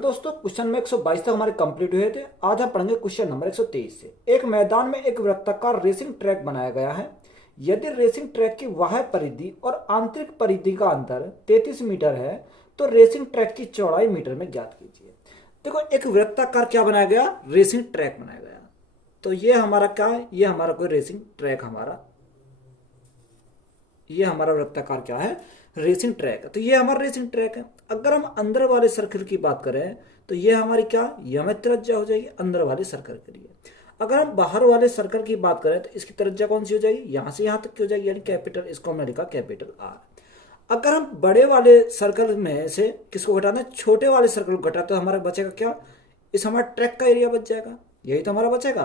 तो दोस्तों क्वेश्चन में 122 तक हमारे कंप्लीट हुए थे। आज हम पढ़ेंगे क्वेश्चन नंबर 123 से। एक मैदान में एक वृत्ताकार रेसिंग ट्रैक बनाया गया है। यदि रेसिंग ट्रैक की बाह्य परिधि और आंतरिक परिधि का अंतर 33 मीटर है तो रेसिंग ट्रैक की चौड़ाई मीटर में ज्ञात कीजिए। देखो, एक वृत्ताकार क्या बनाया गया? रेसिंग ट्रैक बनाया गया। तो ये हमारा क्या है? ये हमारा कोई रेसिंग ट्रैक ये हमारा वृत्ताकार क्या है? रेसिंग ट्रैक है। तो ये हमारा रेसिंग ट्रैक है। अगर हम अंदर वाले सर्कल की बात करें तो ये हमारी क्या, ये हमें त्रिज्या हो जाएगी अंदर वाले सर्कल के लिए। अगर हम बाहर वाले सर्कल की बात करें तो इसकी त्रिज्या कौन सी हो जाएगी? यहां से यहां तक की हो जाएगी, यानी कैपिटल, इसको हमने लिखा कैपिटल आर। अगर हम बड़े वाले सर्कल में से किसको घटाना है? छोटे वाले सर्कल को घटाते तो हमारा बचेगा क्या? इस हमारा ट्रैक का एरिया बच जाएगा, यही तो हमारा बचेगा।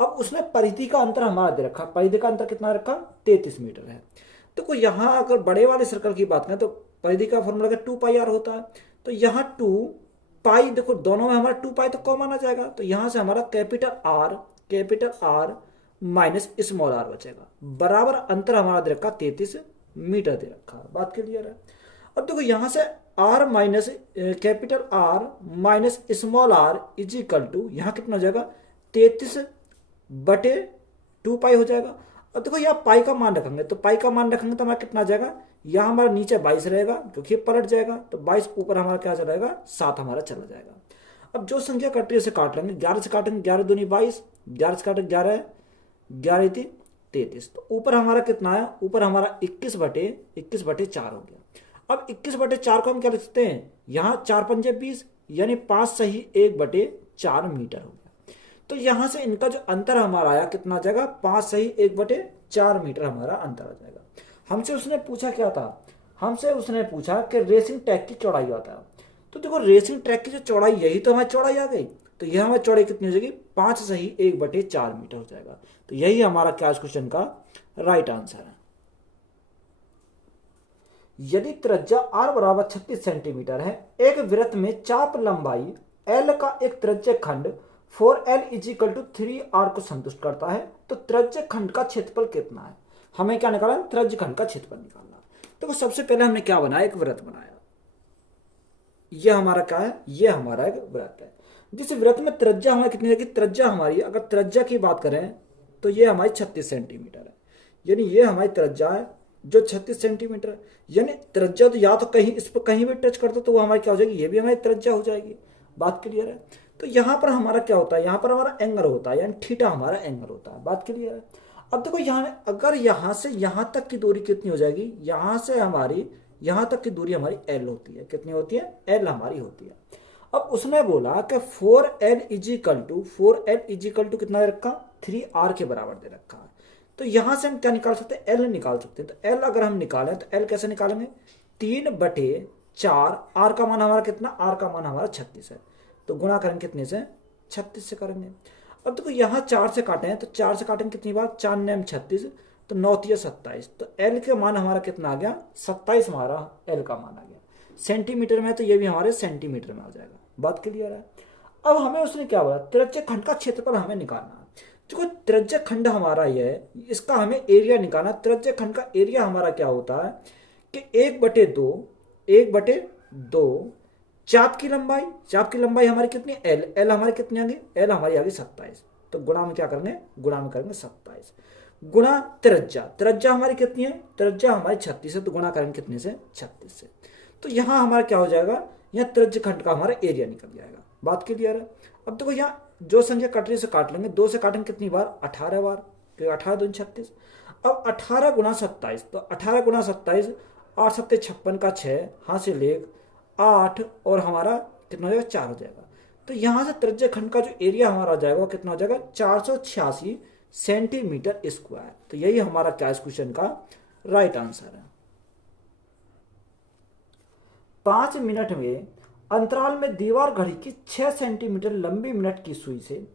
अब उसने परिधि का अंतर हमारा दे रखा, परिधि का अंतर कितना रखा? 33 मीटर है। देखो यहां अगर बड़े वाले सर्कल की बात करें तो परिधि का फॉर्मूला का 2 पाई आर होता है। तो यहाँ 2 पाई, देखो दोनों में हमारा 2 पाई तो कॉमन आ जाएगा। तो यहां से हमारा capital R minus small R बचेगा, बराबर अंतर हमारा दे रखा 33 मीटर दे रखा। बात क्लियर है? अब देखो यहां से R minus capital R minus small R is equal to, यहां कितना हो जाएगा? 33/2 पाई हो जाएगा। अब देखो यहाँ पाई का मान रखेंगे, तो पाई का मान रखेंगे तो हमारा कितना आ जाएगा? यहाँ हमारा नीचे 22 रहेगा क्योंकि ये पलट जाएगा, तो 22 ऊपर हमारा क्या चला जाएगा? 7 हमारा चला जाएगा। अब जो संख्या कट रही है उसे काट लेंगे। 11 से काटेंगे 11 दूनी 22, 11 से काटेंगे 11, 11 थी 33। तो ऊपर हमारा कितना है? ऊपर हमारा 21/4 हो गया। अब 21/4 को हम क्या लिख सकते हैं? यहाँ 4 पंजे 20, यानी 5 सही 1/4 मीटर हो गया। तो यहां से इनका जो अंतर हमारा आया कितना आ जाएगा? 5 सही 1/4 मीटर हमारा अंतर आ जाएगा। हमसे उसने पूछा क्या था? हमसे उसने पूछा कि रेसिंग ट्रैक की चौड़ाई बता। तो देखो रेसिंग ट्रैक की जो चौड़ाई, यही तो हमारी चौड़ाई आ गई। तो यह हमारी चौड़ाई कितनी हो जाएगी? 5 सही 1/4 मीटर हो जाएगा। तो यही हमारा क्या इस क्वेश्चन का राइट आंसर है। यदि त्रिज्या r बराबर 36 सेंटीमीटर है, एक वृत्त में चाप लंबाई l का एक त्रिज्य खंड 4l is equal to 3r को संतुष्ट करता है, तो त्रिज्य खंड का क्षेत्रफल कितना है? हमें क्या निकालना है? त्रिज्य खंड का क्षेत्रफल निकालना। देखो सबसे पहले हमने क्या बनाया? एक वृत्त बनाया। यह हमारा क्या है? यह हमारा एक वृत्त है। जिस वृत्त में त्रिज्या हमारी कितनी है? त्रिज्या हमारी, अगर त्रिज्या की बात करें तो यह हमारी 36 सेंटीमीटर है, यानी यह हमारी त्रिज्या है जो 36 सेंटीमीटर है। यानी त्रिज्या तो या तो कहीं इस पर कहीं भी टच कर दो तो वो हमारी क्या हो जाएगी? ये भी हमारी त्रिज्या हो जाएगी। बात क्लियर है? तो यहां पर हमारा क्या होता है? यहां पर हमारा एंगल होता है, यानी थीटा हमारा एंगल होता है। बात क्लियर है? अब देखो यहाँ अगर यहां से यहां तक की दूरी कितनी हो जाएगी? यहां से हमारी यहां तक की दूरी हमारी एल होती है। कितनी होती है? एल हमारी होती है। अब उसने बोला कि 4l इज इक्वल टू कितना दे रखा? 3r के बराबर दे रखा है। तो यहां से हम क्या निकाल सकते हैं? एल निकाल सकते हैं। तो एल अगर हम निकालें तो एल कैसे निकालेंगे? 3/4, आर का मान हमारा कितना? आर का मान हमारा 36 है। तो गुणा करेंगे कितने से? 36 से करेंगे। अब देखो यहाँ 4 से काटे हैं, तो 4 से काटेंगे कितनी बार? 4 9 36, तो 9 27। तो एल के मान हमारा कितना आ गया? 27 हमारा एल का मान आ गया। सेंटीमीटर में तो ये भी हमारे सेंटीमीटर में आ जाएगा। बात क्लियर है? अब हमें उसने क्या बोला? त्रिज्य खंड का क्षेत्रफल हमें निकालना है। देखो त्रिज्य खंड हमारा ये है, इसका हमें एरिया निकालना। त्रिज्य खंड का एरिया हमारा क्या होता है कि 1/2 चाप की लंबाई हमारी कितनी? एल हमारी कितनी आ गई? एल हमारी आ गई 27। तो गुणा में क्या करेंगे? गुणा में करेंगे 27 गुणा त्रिज्या हमारी कितनी है? त्रिज्या हमारी 36 है। तो गुणा करेंगे कितने से? 36 से। तो यहां हमारा क्या हो जाएगा? यहाँ त्रिज्य खंड का हमारा एरिया निकल जाएगा। बात क्लियर है? अब देखो यहाँ जो संख्या कट रही है काट लेंगे। 2 से काटेंगे कितनी बार? 18 बार, क्योंकि 18 दूनी 36। अब 18 गुणा 27, तो 18 गुणा 27, 8 7 56 का 6, हाथ से लेग 8 और हमारा कितना हो जाएगा? 4 हो जाएगा। तो यहां से त्रिज्य खंड का जो एरिया हमारा आ जाएगा वो कितना हो जाएगा? 486 सेंटीमीटर स्क्वायर। तो यही हमारा क्या इस क्वेश्चन का राइट आंसर है। 5 मिनट में अंतराल में दीवार घड़ी की 6 सेंटीमीटर लंबी मिनट की सुई से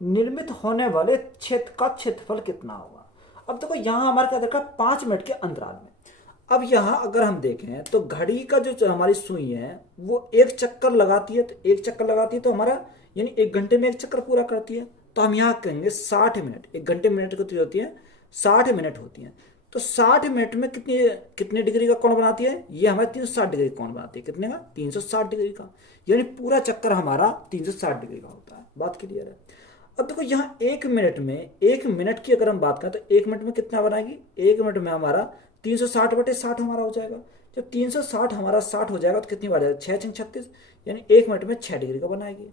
निर्मित होने वाले क्षेत्र का क्षेत्रफल कितना होगा? अब देखो यहां हमारा क्या देखा? 5 मिनट के अंतराल में। अब यहां अगर हम देखें तो घड़ी का जो हमारी सुई है वो एक चक्कर लगाती है। तो एक चक्कर लगाती है तो हमारा यानी 1 घंटे में एक चक्कर पूरा करती है। तो हम यहां कहेंगे 60 मिनट। 1 घंटे मिनट कितनी होती है? 60 मिनट होती है। तो 60 मिनट में कितने कितने डिग्री का कोण बनाती है? ये हमारे 360 डिग्री कोण बनाती है। कितने का? 360 डिग्री का। यानी पूरा चक्कर हमारा 360 डिग्री का होता है। बात क्लियर है? अब देखो यहाँ 1 मिनट में, 1 मिनट की अगर हम बात करें तो 1 मिनट में कितना बनाएगी? 1 मिनट में हमारा 360/60 हमारा हो जाएगा। जब 360 हमारा 60 हो जाएगा तो कितनी बार जाएगा? 6×36, यानी 1 मिनट में 6 डिग्री का बनाएगी।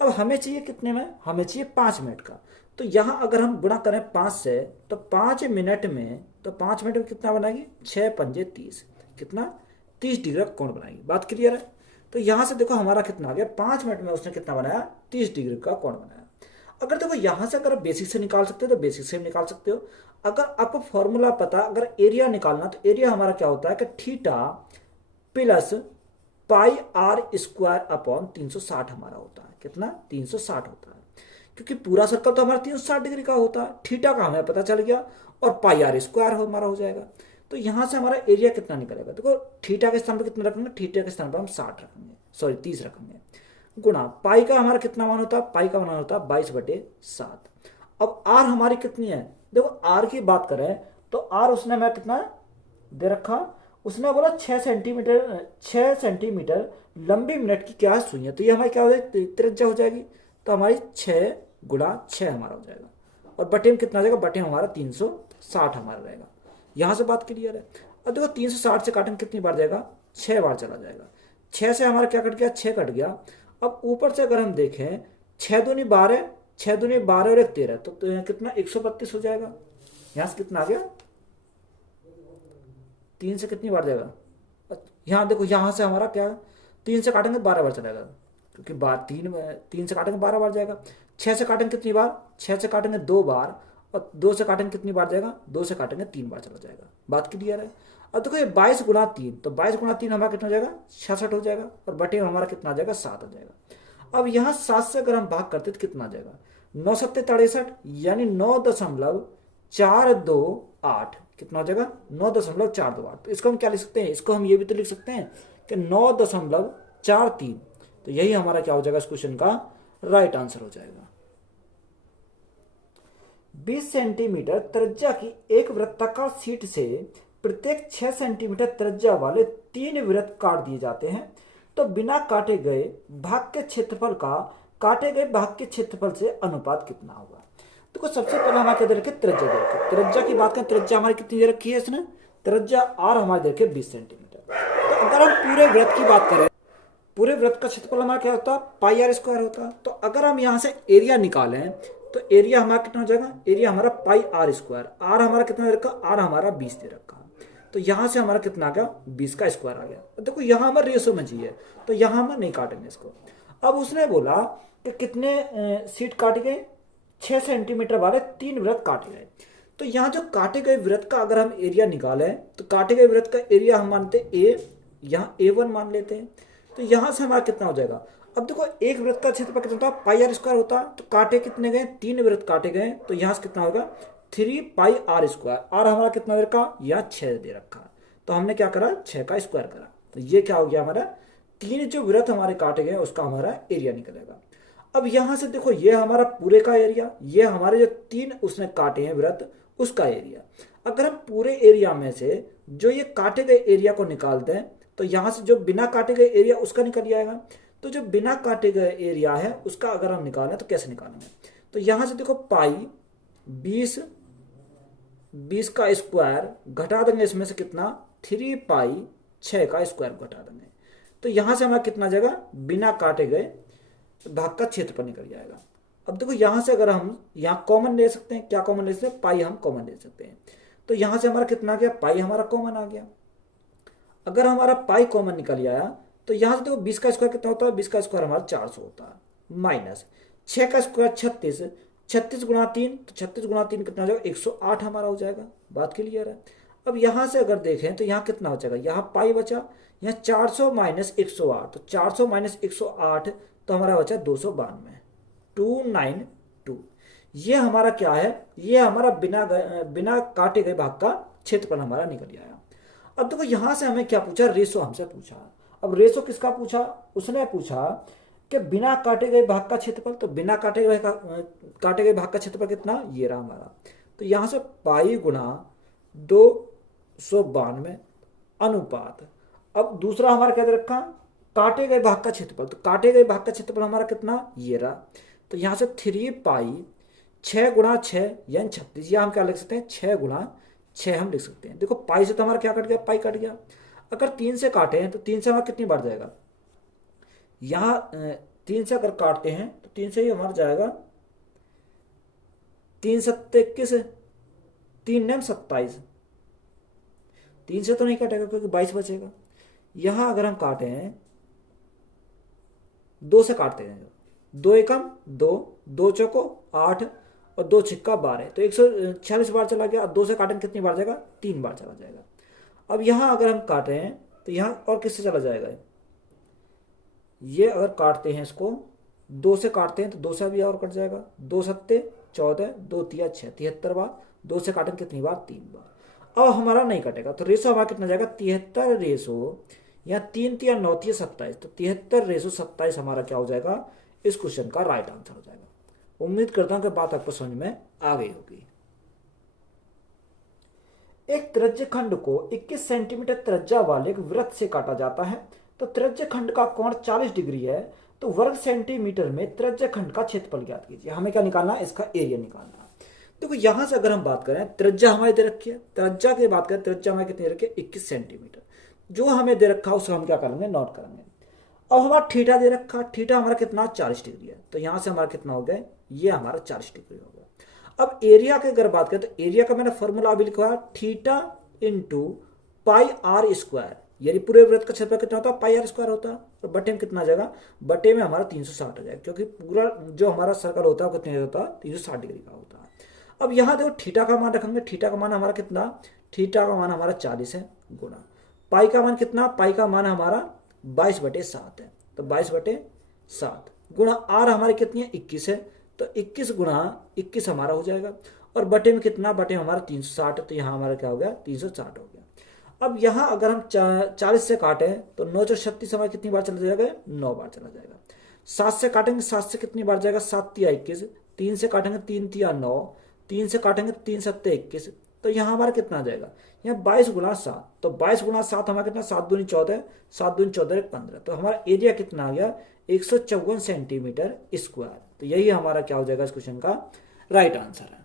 अब हमें चाहिए कितने में? हमें चाहिए 5 मिनट का। तो यहाँ अगर हम गुणा करें 5 से, तो 5 मिनट में, तो 5 मिनट में कितना बनाएगी? 6×5 = 30। कितना? 30 डिग्री का कोण बनाएगी। बात क्लियर है? तो यहाँ से देखो हमारा कितना आ गया? 5 मिनट में उसने कितना बनाया? 30 डिग्री का कोण बनाया। अगर देखो यहाँ से अगर बेसिक से निकाल सकते हो तो बेसिक से भी निकाल सकते हो। अगर आपको फॉर्मूला पता, अगर एरिया निकालना, तो एरिया हमारा क्या होता है कि theta plus pi R square upon 360 हमारा होता है। कितना? 360 होता है, क्योंकि पूरा सर्कल तो हमारा 360 डिग्री का होता है। थीटा का हमें पता चल गया और पाई आर स्क्वायर हमारा हो जाएगा। तो यहाँ से हमारा एरिया कितना निकलेगा? देखो थीटा के स्थान पर कितना रखेंगे? थीटा के स्थान पर हम 60 रखेंगे, सॉरी 30 रखेंगे, गुणा पाई का हमारा कितना मान होता है? पाई का मान होता है 22/7। अब आर हमारी कितनी है? देखो आर की बात करें तो आर उसने मैं कितना दे रखा? उसने बोला 6 सेंटीमीटर लंबी मिनट की क्या सुई है। तो ये हमारी क्या हो जाएगी? त्रिज्या हो जाएगी। तो हमारी 6×6 हमारा हो जाएगा। और बटे में कितना हो जाएगा? बटे में हमारा 360 हमारा रहेगा। यहाँ से बात क्लियर है? अब देखो 360 से काटेंगे कितनी बार जाएगा? 6 बार चला जाएगा। 6 से हमारा क्या कट गया? 6 कट गया। अब ऊपर से अगर हम देखें, 6×2 = 12, 6×2 = 12 और 1 13, तो कितना? 132 हो जाएगा। यहाँ से कितना आ गया? 3 से कितनी बार जाएगा? यहाँ देखो, यहाँ से हमारा क्या? 3 से काटेंगे 12 बार चलेगा, क्योंकि 3 से काटेंगे 12 बार जाएगा। 6 से काटेंगे कितनी बार? 6 से काटेंगे 2 बार, और 2 से काटेंगे कितनी बार जाएगा? 2 से काटेंगे 3 बार चला जाएगा। बात क्लियर है? अब देखो ये 22×3, तो 22×3 हमारा कितना हो जाएगा? 66 हो जाएगा। और बटे में हमारा कितना आ जाएगा? 7 आ जाएगा। अब यहाँ 7 से अगर हम भाग करते तो कितना आ जाएगा? 9×7 = 63, यानी 9.428। कितना हो जाएगा? 9.428। तो इसको हम क्या लिख सकते हैं? इसको हम ये भी तो लिख सकते हैं कि 9.43। तो यही हमारा क्या हो जाएगा? इस क्वेश्चन का राइट आंसर हो जाएगा। 20 सेंटीमीटर त्रिज्या की एक वृत्ताकार शीट से प्रत्येक 6 सेंटीमीटर त्रिज्या वाले 3 वृत्त काट दिए जाते हैं। तो बिना काटे गए भाग के क्षेत्रफल का काटे गए भाग के क्षेत्रफल से अनुपात कितना होगा? देखो सबसे पहले हमारे क्या दे रखे? त्रिज्या दे रखे। त्रिज्या की बात करें, त्रिज्या हमारी कितनी दे रखी है इसने? त्रिज्या आर हमारे दे रखे 20 सेंटीमीटर। तो अगर हम पूरे वृत्त की बात करें, पूरे वृत्त का क्षेत्रफल हमारा क्या होता है? पाई आर स्क्वायर होता है। तो अगर हम यहाँ से एरिया निकालें तो एरिया हमारा कितना हो जाएगा? एरिया हमारा पाई आर स्क्वायर। आर हमारा कितना दे रखा? आर हमारा 20 दे रखा। तो यहाँ से हमारा कितना आ गया? 20 का स्क्वायर आ गया। तो देखो यहाँ हमारे रेशो में चाहिए, तो यहाँ हम नहीं काटेंगे इसको। अब उसने बोला कि कितने सीट काटे गए? 6 सेंटीमीटर वाले 3 वृत्त काटे गए। तो यहाँ जो काटे गए वृत्त का अगर हम एरिया निकालें तो काटे गए वृत्त का एरिया हम मानते ए, यहाँ A1 मान लेते हैं। तो यहाँ से हमारा कितना हो जाएगा? अब देखो एक वृत्त का क्षेत्रफल कितना होता है? पाई आर स्क्वायर होता है। तो काटे कितने गए? 3 वृत्त काटे गए। तो यहाँ से कितना होगा? 3 पाई आर स्क्वायर। आर हमारा कितना दे रखा? यहाँ 6 दे रखा। तो हमने क्या करा? 6 का स्क्वायर करा। तो ये क्या हो गया हमारा? 3 जो वृत्त हमारे काटे गए उसका हमारा एरिया निकलेगा। अब यहाँ से देखो ये हमारा पूरे का एरिया, ये हमारे जो 3 उसने काटे हैं वृत्त उसका एरिया। अगर हम पूरे एरिया में से जो ये काटे गए एरिया को निकालते हैं तो यहाँ से जो बिना काटे गए एरिया उसका निकल जाएगा। तो जो बिना काटे गए एरिया है उसका अगर हम निकालें तो कैसे निकालेंगे? तो यहाँ से देखो पाई 20 का स्क्वायर घटा देंगे, इसमें से कितना? 3 पाई 6 का स्क्वायर घटा देंगे। तो यहाँ से हमारा कितना जाएगा? बिना काटे गए भाग का क्षेत्रफल निकल जाएगा। अब देखो यहाँ से अगर हम यहाँ कॉमन ले सकते हैं, क्या कॉमन ले सकते हैं? पाई हम कॉमन ले सकते हैं। तो यहाँ से हमारा कितना आ गया? पाई हमारा कॉमन आ गया। अगर हमारा पाई कॉमन निकल आया तो यहाँ से देखो 20 का स्क्वायर कितना होता है? 20 का स्क्वायर हमारा 400 होता है, माइनस 6 का स्क्वायर 36, 36×3, तो 36×3 कितना हो जाएगा? 108 हमारा हो जाएगा। बात क्लियर है? अब यहाँ से अगर देखें तो यहाँ कितना हो जाएगा? यहाँ पाई बचा, यहाँ 400 माइनस 108, तो 400 माइनस 108 तो हमारा बचा 292, 292। ये हमारा क्या है? ये हमारा बिना काटे गए भाग का क्षेत्रफल हमारा निकल आया। अब देखो यहाँ से हमें क्या पूछा? रेशो हमसे पूछा। अब रेशो किसका पूछा? उसने पूछा कि बिना काटे गए भाग का क्षेत्रफल। तो बिना काटे गए भाग का क्षेत्रफल कितना? ये रहा हमारा। तो यहाँ से पाई गुणा 292 अनुपात। अब दूसरा हमारा क्या दे रखा, काटे गए भाग का क्षेत्रफल। तो काटे गए भाग का क्षेत्रफल हमारा कितना, ये रहा। तो यहाँ से 3 पाई 6 गुणा 6 यानी 36, या हम क्या लिख सकते हैं 6 गुणा 6 हम लिख सकते हैं। देखो पाई से तो हमारा क्या कट गया, पाई कट गया। अगर 3 से काटे हैं तो 3 से हमारा कितनी बार जाएगा, यहाँ 3 से अगर काटते हैं तो 3 से ही हमारा जाएगा 3 सत्ते 21, 3 नम 27। 3 से तो नहीं कटेगा क्योंकि 22 बचेगा। यहाँ अगर हम काटे हैं 2 से काटते हैं, 2 एकम 2, 2 चौको 8 और 2 छिक्का 12, तो 146 बार चला गया। अब 2 से काटेंगे कितनी बार जाएगा, 3 बार चला जाएगा। अब यहाँ अगर हम काटे हैं तो यहाँ और किससे चला जाएगा, ये अगर काटते हैं इसको 2 से काटते हैं तो 2 से भी और कट जाएगा। 2 सत्ते 14, 2 तिया 6, 73 बार। 2 से काटेंगे कितनी बार, 3 बार। अब हमारा नहीं कटेगा तो रेशो हमारा कितना जाएगा, 73 रेशो, या 3 तिया 9 तिया 27, तो 73 रेशो 27 हमारा क्या हो जाएगा, इस क्वेश्चन का राइट आंसर हो जाएगा। उम्मीद करता हूं कि बात आपको समझ में आ गई होगी। एक त्रिज्य खंड को 21 सेंटीमीटर त्रिज्या वाले एक वृत्त से काटा जाता है। तो त्रिज्य खंड का कोण 40 डिग्री है, तो वर्ग सेंटीमीटर में त्रिज्य खंड का क्षेत्रफल ज्ञात कीजिए। हमें क्या निकालना है, इसका एरिया निकालना है। देखो यहां से अगर हम बात करें, त्रिज्या हमारी दे रखी है, त्रिज्या की बात करें, त्रिज्या हमारी कितनी रखी है, 21 सेंटीमीटर। जो हमें दे रखा है उसको हम क्या करेंगे, नोट करेंगे। अब हमारा थीटा दे रखा, थीटा हमारा कितना 40 डिग्री है, तो यहां से हमारा कितना हो गया, ये हमारा 40 डिग्री हो गया। अब एरिया की अगर बात करें तो एरिया का मैंने फॉर्मूला अभी लिखा है, theta into pi R square, यानी पूरे वृत्त का क्षेत्रफल कितना होता है, पाई आर स्क्वायर होता है। तो बटे में कितना आ जाएगा, बटे में हमारा 360 आ जाएगा, क्योंकि पूरा जो हमारा सर्कल होता है कितने होता है, 360 डिग्री का होता है। अब यहाँ देखो थीटा का मान रखेंगे, थीटा का मान हमारा कितना, थीटा का मान हमारा 40 है, गुणा पाई का मान कितना, पाई का मान हमारा 22/7 है, तो 22/7 गुणा आर हमारी कितनी है, 21 है, तो 21 गुणा 21 हमारा हो जाएगा। और बटे में कितना, बटे में हमारा 360, तो यहाँ हमारा क्या हो गया, 360 हो गया। अब यहाँ अगर हम 40 से काटें तो 9 × 36 हमारा कितनी बार चला जाएगा, 9 बार चला जाएगा। 7 से काटेंगे, 7 से कितनी बार जाएगा, 7 तिया 21, 3 से काटेंगे 3 तिया 9, 3 से काटेंगे 3 सत्ते 21, तो यहाँ हमारा कितना आ जाएगा, यहाँ 22 गुणा 7, तो 22 गुणा 7 हमारा कितना, 7 दूनी 14, 7 दूनी 14 15, तो हमारा एरिया कितना आ गया, 154 सेंटीमीटर स्क्वायर। तो यही हमारा क्या हो जाएगा, इस क्वेश्चन का राइट आंसर है।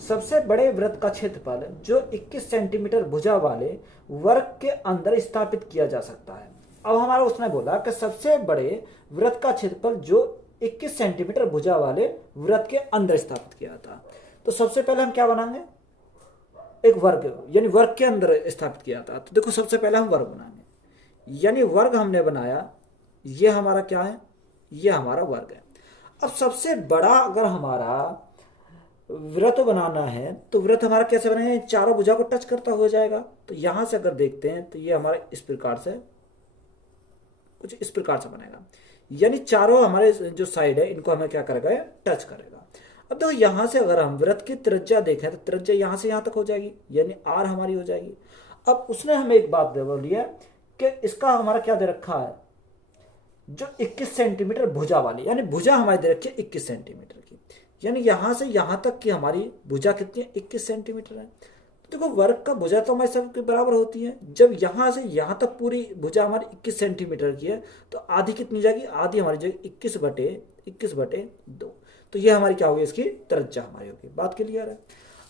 सबसे बड़े वृत्त का क्षेत्रफल जो 21 सेंटीमीटर भुजा वाले वर्ग के अंदर स्थापित किया जा सकता है। अब हमारा उसने बोला कि सबसे बड़े वृत्त का क्षेत्रफल जो 21 सेंटीमीटर भुजा वाले वृत्त के अंदर स्थापित किया था। तो सबसे पहले हम क्या बनाएंगे, एक वर्ग, यानी वर्ग के अंदर स्थापित किया था। तो देखो सबसे पहले हम वर्ग बनाएंगे, यानी वर्ग हमने बनाया, ये हमारा क्या है, ये हमारा वर्ग है। अब सबसे बड़ा अगर हमारा वृत्त बनाना है तो वृत्त हमारा कैसे बनेगा, चारों भुजा को टच करता हो जाएगा। तो यहां से अगर देखते हैं तो ये हमारा इस प्रकार से, कुछ इस प्रकार से बनेगा, यानी चारों हमारे जो साइड है इनको हमें क्या करेगा, टच करेगा। अब देखो यहां से अगर हम वृत्त की त्रिज्या देखें तो त्रिज्या यहां से यहां तक हो जाएगी, यानी आर हमारी हो जाएगी। अब उसने हमें एक बात बोली है कि इसका हमारा क्या दे रखा है, जो 21 सेंटीमीटर भुजा वाली, यानी भुजा हमारी दे रखी है 21 सेंटीमीटर की, यानी यहां से यहां तक की हमारी भुजा कितनी है, 21 सेंटीमीटर है। तो देखो वर्ग का भुजा तो हमारे सब के बराबर होती है, जब यहां से यहां तक पूरी भुजा हमारी 21 सेंटीमीटर की है तो आधी कितनी जाएगी, आधी हमारी जाएगी 21/2। तो ये हमारी क्या होगी, इसकी त्रिज्या हमारी होगी। बात क्लियर है।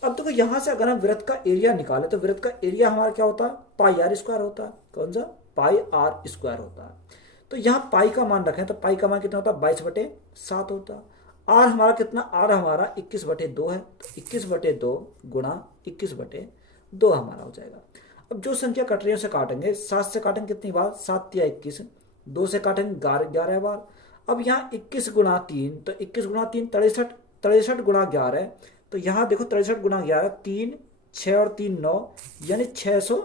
अब देखो यहां से अगर हम वृत्त का एरिया निकाले तो वृत्त का एरिया हमारा क्या होता है, पाई आर स्क्वायर होता है। कौन सा, पाई आर स्क्वायर होता है। तो यहाँ पाई का मान रखें तो पाई का मान कितना होता है, 22/7 होता है। आर हमारा कितना, आर हमारा 21/2 है, तो 21/2 गुणा 21/2 हमारा हो जाएगा। अब जो संख्या कट रही है उसे काटेंगे, 7 से काटेंगे कितनी बार, 7 तिया 21, 2 से काटेंगे 11 बार। अब यहाँ 21 गुणा 3, तो 21 गुणा 3 63, 63 गुणा 11, तो यहाँ देखो 63 गुणा 11, 3 6 और 3 9, यानी 600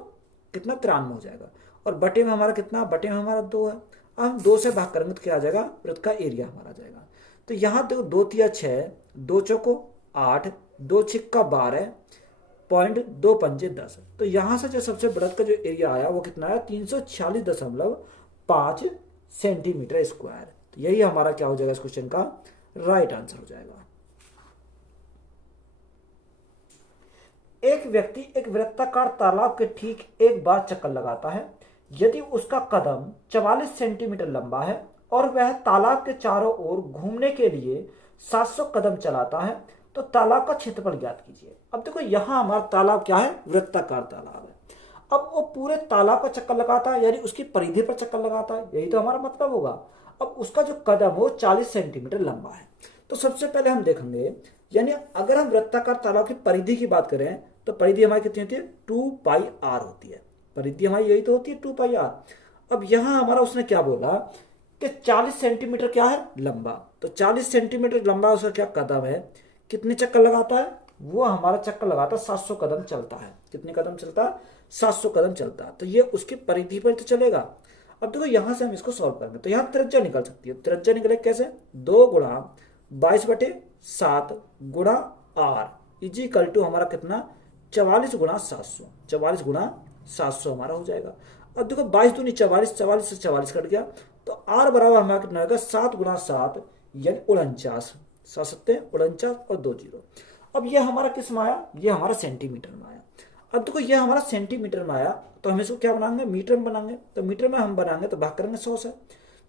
कितना 93 हो जाएगा। और बटे में हमारा कितना, बटे में हमारा 2 है। अब हम 2 से भाग करेंगे तो क्या आ जाएगा, वृत्त का एरिया हमारा आ जाएगा। तो यहाँ देखो 2 तिया 6, 2 चौको 8, 2 छिक्का 12, पॉइंट 2 पंजे 10। तो यहाँ से जो सबसे वृत्त का जो एरिया आया वो कितना आया, 346.5 सेंटीमीटर स्क्वायर। तो यही हमारा क्या हो जाएगा, इस क्वेश्चन का राइट आंसर हो जाएगा। एक व्यक्ति एक वृत्ताकार तालाब के ठीक एक बार चक्कर लगाता है। यदि उसका कदम 44 सेंटीमीटर लंबा है और वह तालाब के चारों ओर घूमने के लिए 700 कदम चलाता है तो तालाब का क्षेत्रफल ज्ञात कीजिए। अब देखो यहाँ हमारा तालाब क्या है, वृत्ताकार तालाब है। अब वो पूरे तालाब का चक्कर लगाता है, यानी उसकी परिधि पर चक्कर लगाता है, यही तो हमारा मतलब होगा। अब उसका जो कदम है वो 40 सेंटीमीटर लंबा है। तो सबसे पहले हम देखेंगे, यानी अगर हम वृत्ताकार तालाब की परिधि की बात करें तो परिधि हमारी कितनी होती है, 2πr होती है। परिधि हमारी यही तो होती है, 2πr। अब यहां हमारा उसने क्या बोला कि 40 सेंटीमीटर क्या है, लंबा। तो 40 सेंटीमीटर लंबा उसका क्या कदम है, कितने चक्कर लगाता है, वो हमारा चक्कर लगाता है 700 कदम चलता है। कितने कदम चलता है, 700 कदम चलता है। तो ये उसकी परिधि पर तो चलेगा। अब देखो यहां से हम इसको सॉल्व करेंगे तो यहां त्रिज्या निकल सकती है। त्रिज्या निकले कैसे, 2 गुणा 22/7 गुणा r इजिकल टू हमारा कितना, 44 गुणा 700। 44 गुणा 700 हमारा हो जाएगा। अब देखो 22 दूनी 44, 44 से 44 कट गया तो r बराबर हमारा कितना होगा, 7 गुणा 7 यानी 49। 7 सत्ते 49 और 2 जीरो। अब ये हमारा किस में आया, ये हमारा सेंटीमीटर में आया। अब देखो ये हमारा सेंटीमीटर में आया तो हम इसको क्या बनाएंगे, मीटर में बनाएंगे। तो मीटर में हम बनाएंगे तो भाग करेंगे 100 से।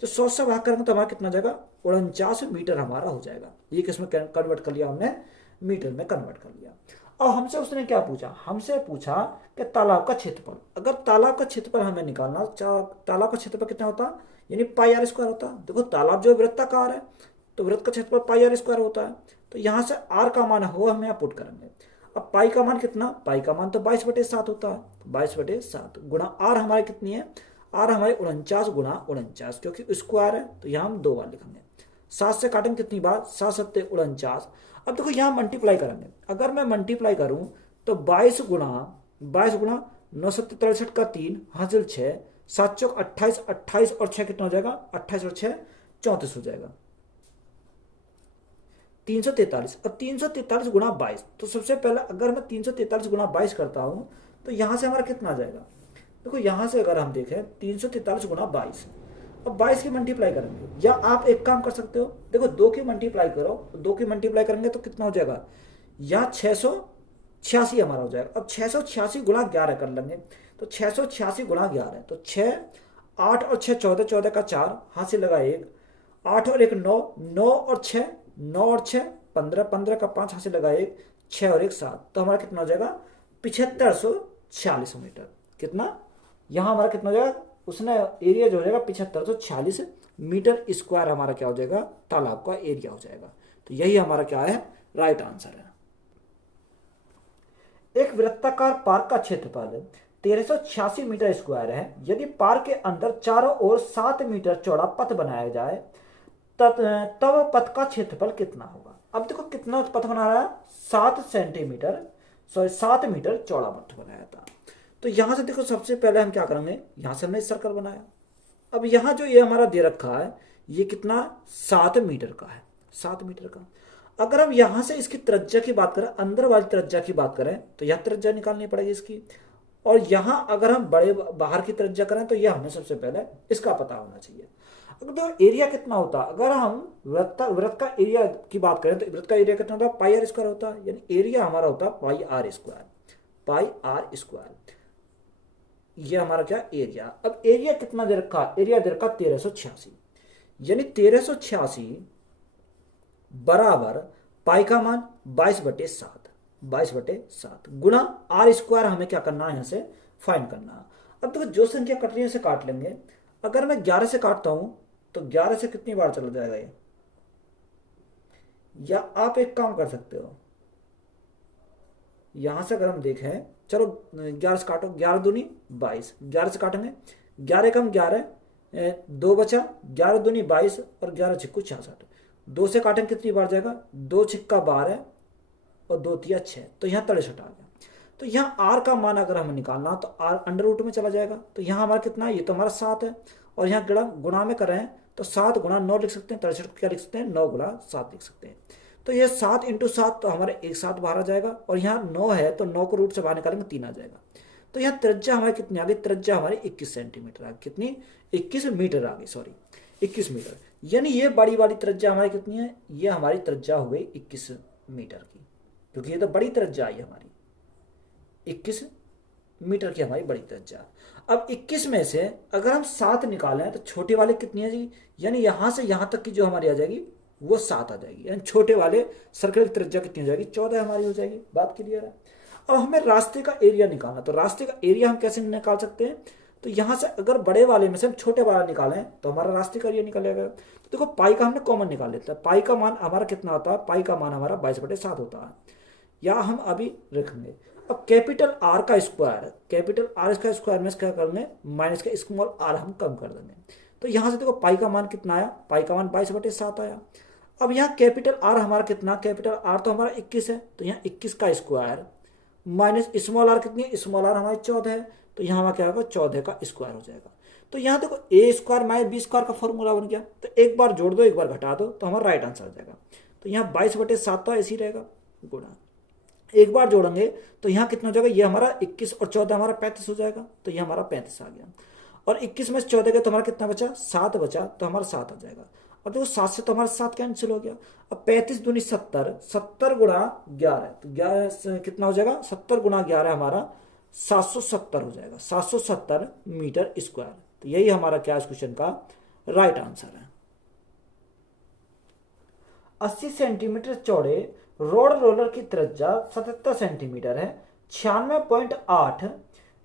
तो 100 से भाग करेंगे तो हमारा कितना जाएगा, 49 मीटर हमारा हो जाएगा। ये किसमें कन्वर्ट कर लिया हमने, मीटर में कन्वर्ट कर लिया। और हमसे उसने क्या पूछा, हमसे पूछा कि तालाब का क्षेत्रफल। अगर तालाब का क्षेत्रफल हमें निकालना, तालाब का क्षेत्रफल कितना होता, यानी πr² होता। देखो तालाब जो वृत्ताकार है तो वृत्त का क्षेत्रफल πr² होता है। तो यहाँ से r का मान हो हम यहाँ पुट करेंगे। अब पाई का मान कितना, पाई का मान तो 22/7 होता है। 22/7 गुणा r हमारी कितनी है, r हमारी 49 गुणा 49, क्योंकि स्क्वायर है तो यहाँ हम 2 बार लिखेंगे। 7 से काटेंगे कितनी बार, 7 सत्ते 49। अब देखो यहाँ मल्टीप्लाई करेंगे। अगर मैं मल्टीप्लाई करूँ तो 22 गुणा 9 सत्ते 63 का 3 हासिल 6, 7 चौक 28, 28 और 6 कितना हो जाएगा, 28 और 6 34 हो जाएगा, 343। अब 343 गुणा 22, तो सबसे पहले अगर मैं 343 गुणा 22 करता हूं तो यहां से हमारा कितना आ जाएगा। देखो यहां से अगर हम देखें 343 गुणा 22, अब 22 की मल्टीप्लाई करेंगे, या आप एक काम कर सकते हो, देखो 2 की मल्टीप्लाई करो, 2 की मल्टीप्लाई करेंगे तो कितना हो जाएगा, या 686 हमारा हो जाएगा। अब 686 गुणा 11 कर लेंगे तो 686 गुणा 11, तो 6 8 और 6 14, 14 का 4 हासिल लगा 1, 8 और 1 9, 9 और 6 9 और 6 15, 15 का 5 हासिल लगा 1, 6 और 1 7, तो हमारा कितना हो जाएगा 7546 मीटर। कितना, यहां हमारा कितना हो जाएगा, उसने एरिया जो हो जाएगा 7546 मीटर स्क्वायर हमारा क्या हो जाएगा, तालाब का एरिया हो जाएगा। तो यही हमारा क्या है, राइट आंसर है। एक वृत्ताकार पार्क का क्षेत्रफल 1386 मीटर स्क्वायर है। यदि पार्क के अंदर चारों ओर 7 मीटर चौड़ा पथ बनाया जाए तब पथ का क्षेत्रफल कितना होगा। अब देखो कितना पथ बना रहा है, 7 मीटर चौड़ा पथ बनाया था। तो यहां से देखो सबसे पहले हम क्या करेंगे, यहां से हमने सर्कल बनाया। अब यहां जो ये हमारा दे रखा है ये कितना, 7 मीटर का है, 7 मीटर का। अगर हम यहां से इसकी त्रिज्या की बात करें, अंदर वाली त्रिज्या की बात करें तो यह त्रिज्या निकालनी पड़ेगी इसकी। और यहां अगर हम बड़े बाहर की त्रिज्या करें तो यह हमें सबसे पहले इसका पता होना चाहिए। अगर तो एरिया कितना होता, अगर हम वृत्त का एरिया की बात करें तो वृत्त का एरिया कितना होता, πr² होता है, यानी एरिया हमारा होता है πr²। ये हमारा क्या, एरिया। अब एरिया कितना दे रखा, एरिया दे रखा 1386, यानी 1386 बराबर पाई का मान 22/7 गुणा r² हमें क्या करना है, यहां से फाइंड करना। अब देखो जो संख्या कट रही है उसे काट लेंगे। अगर मैं 11 से काटता हूं तो 11 से कितनी बार चला जाएगा ये, या आप एक काम कर सकते हो, यहां से अगर हम देखें, चलो 11 से काटो, 11 दूनी 22, 11 से काटेंगे, 11 कम 11, 2 बचा, 11 दूनी 22 और 11 छिक्कू 66, 2 से काटेंगे कितनी बार जाएगा, 2 छिक्का 12 और 2 तिया 6, तो यहाँ 63 आ गया। तो यहाँ r का मान अगर हमें निकालना तो r अंडर रूट में चला जाएगा। तो यहाँ हमारा कितना है, ये तो हमारा 7 है, और यहाँ गुणा में कर रहे हैं तो 7 गुणा 9 लिख सकते हैं, 63 क्या लिख सकते हैं, 9 गुणा 7 लिख सकते हैं। तो ये 7 × 7 तो हमारा एक 7 बाहर आ जाएगा, और यहाँ 9 है तो 9 को रूट से बाहर निकालेंगे 3 आ जाएगा। तो यहाँ त्रिज्या हमारी कितनी आ गई, त्रिज्या हमारी 21 सेंटीमीटर आ गई, कितनी, 21 मीटर आ गई, सॉरी 21 मीटर। यानी ये बड़ी वाली त्रिज्या हमारी कितनी है, ये हमारी त्रिज्या हो गई 21 मीटर की, क्योंकि ये तो बड़ी त्रिज्या आई हमारी। 21 मीटर की हमारी बड़ी त्रिज्या। अब 21 में से अगर हम 7 निकालें तो छोटे वाले कितनी है जी, यानी यहां से यहां तक की जो हमारी आ जाएगी वो 7 आ जाएगी, यानी छोटे वाले सर्कल की त्रिज्या कितनी हो जाएगी, 14 हमारी हो जाएगी। बात क्लियर है। अब हमें रास्ते का एरिया निकालना, तो रास्ते का एरिया हम कैसे निकाल सकते हैं, तो यहां से अगर बड़े वाले में से हम छोटे वाला निकालें तो हमारा रास्ते का एरिया निकलेगा। तो देखो पाई का हमने कॉमन निकाल लेता है, पाई का मान हमारा कितना होता है, पाई का मान हमारा 22/7 होता है, या हम अभी रखेंगे। अब कैपिटल आर का स्क्वायर, कैपिटल आर का स्क्वायर में क्या करेंगे, माइनस का स्मॉल आर हम कम कर देंगे। तो यहां से देखो पाई का मान कितना आया, पाई का मान 22/7 आया। अब यहाँ कैपिटल आर हमारा कितना, कैपिटल आर तो हमारा 21 है, तो यहाँ 21 का स्क्वायर माइनस स्मॉल आर कितनी है, स्मॉल आर हमारी 14 है, तो यहाँ हमारा क्या होगा, 14 का स्क्वायर हो जाएगा। तो यहाँ देखो ए स्क्वायर माइनस बी स्क्वायर का फॉर्मूला बन गया, तो एक बार जोड़ दो एक बार घटा दो तो हमारा राइट आंसर आ जाएगा। तो यहाँ 22/7 तो ऐसे ही रहेगा, गुणा एक बार जोड़ेंगे तो यहाँ कितना हो जाएगा, ये हमारा 21 और 14 हमारा 35 हो जाएगा, तो ये हमारा 35 आ गया। और 21 में से 14 गया तो हमारा कितना बचा, 7 बचा, तो हमारा 7 आ जाएगा। और देखो 7 से तो हमारा 7 कैंसिल हो गया। अब 35 दूनी 70, 70 गुणा 11, तो 11 कितना हो जाएगा, 70 गुणा 11 हमारा 770 हो जाएगा, 770 मीटर स्क्वायर। तो यही हमारा क्या इस क्वेश्चन का राइट आंसर है। 80 सेंटीमीटर चौड़े रोड रोलर की त्रिज्या 77 सेंटीमीटर है। 96.8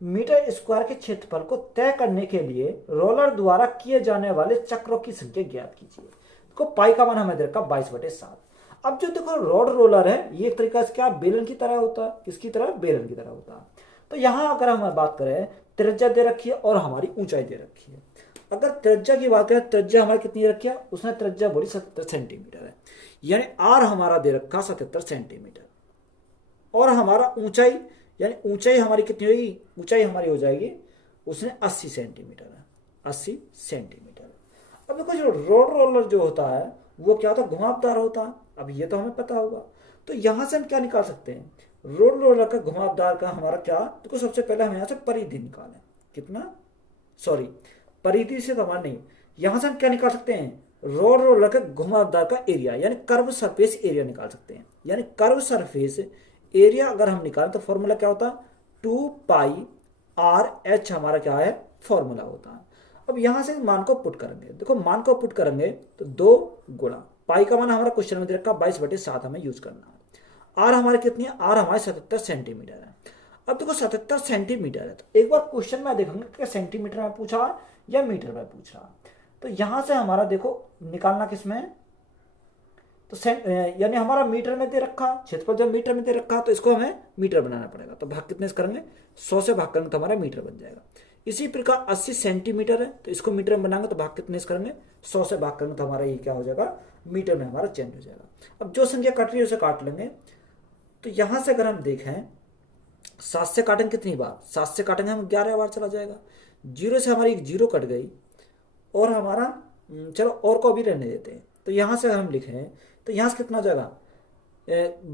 मीटर स्क्वायर के क्षेत्रफल को तय करने के लिए रोलर द्वारा किए जाने वाले चक्रों की संख्या ज्ञात कीजिए। देखो पाई का मान हमें देखा 22/7। अब जो देखो रोड रोलर है ये एक तरीका से क्या बेलन की तरह होता है, किसकी तरह, बेलन की तरह होता है। तो यहां अगर हम बात करें, त्रिज्या दे रखी है और हमारी ऊंचाई दे रखी है। अगर त्रिज्या की बात करें, त्रिज्या हमारी कितनी रखी है, उसने त्रिज्या बोली 77 सेंटीमीटर है, यानी आर हमारा दे रखा 77 सेंटीमीटर, और हमारा ऊंचाई, यानी ऊंचाई हमारी कितनी होगी, ऊंचाई हमारी हो जाएगी उसने 80 सेंटीमीटर है, 80 सेंटीमीटर। अब देखो जो रोड रोलर जो होता है वो क्या होता है, घुमावदार होता है। अब ये तो हमें पता होगा। तो यहां से हम क्या निकाल सकते हैं, रोड रोलर का घुमावदार का हमारा क्या, देखो सबसे पहले हम यहां से परिधि निकालें, कितना, सॉरी परिधि से तो हमारा नहीं, यहां से हम क्या निकाल सकते हैं, रोड रोलर का घुमावदार का एरिया, यानी कर्व सरफेस एरिया निकाल सकते हैं। यानी कर्व सरफेस एरिया अगर हम निकालें तो फॉर्मूला क्या होता है, 2πr/h हमारा क्या है, फॉर्मूला होता है। अब यहां से मान को पुट करेंगे, देखो मान को पुट करेंगे तो 2 गुणा पाई का मान हमारा क्वेश्चन में दे रखा 22/7 हमें यूज करना है। आर हमारे कितनी है, आर हमारे 77 सेंटीमीटर है। अब देखो 77 सेंटीमीटर है, तो एक बार क्वेश्चन में देखेंगे कि सेंटीमीटर में पूछा या मीटर में पूछ रहा। तो यहां से हमारा देखो निकालना किसमें, तो यानी हमारा मीटर में दे रखा, क्षेत्रफल जब मीटर में दे रखा तो इसको हमें मीटर बनाना पड़ेगा। तो भाग कितने से करेंगे, 100 से भाग करेंगे तो हमारा मीटर बन जाएगा। इसी प्रकार 80 सेंटीमीटर है, तो इसको मीटर में बनाएंगे तो भाग कितने से करेंगे, 100 से भाग करेंगे तो हमारा ये क्या हो जाएगा, मीटर में हमारा चेंज हो जाएगा। अब जो संख्या कट रही है उसे काट लेंगे। तो यहां से अगर हम देखें 7 से काटेंगे कितनी बार, 7 से काटेंगे हम 11 बार चला जाएगा। 0 से हमारी एक 0 कट गई, और हमारा चलो और को भी रहने देते हैं। तो यहां से हम लिखें तो यहां से कितना हो जाएगा,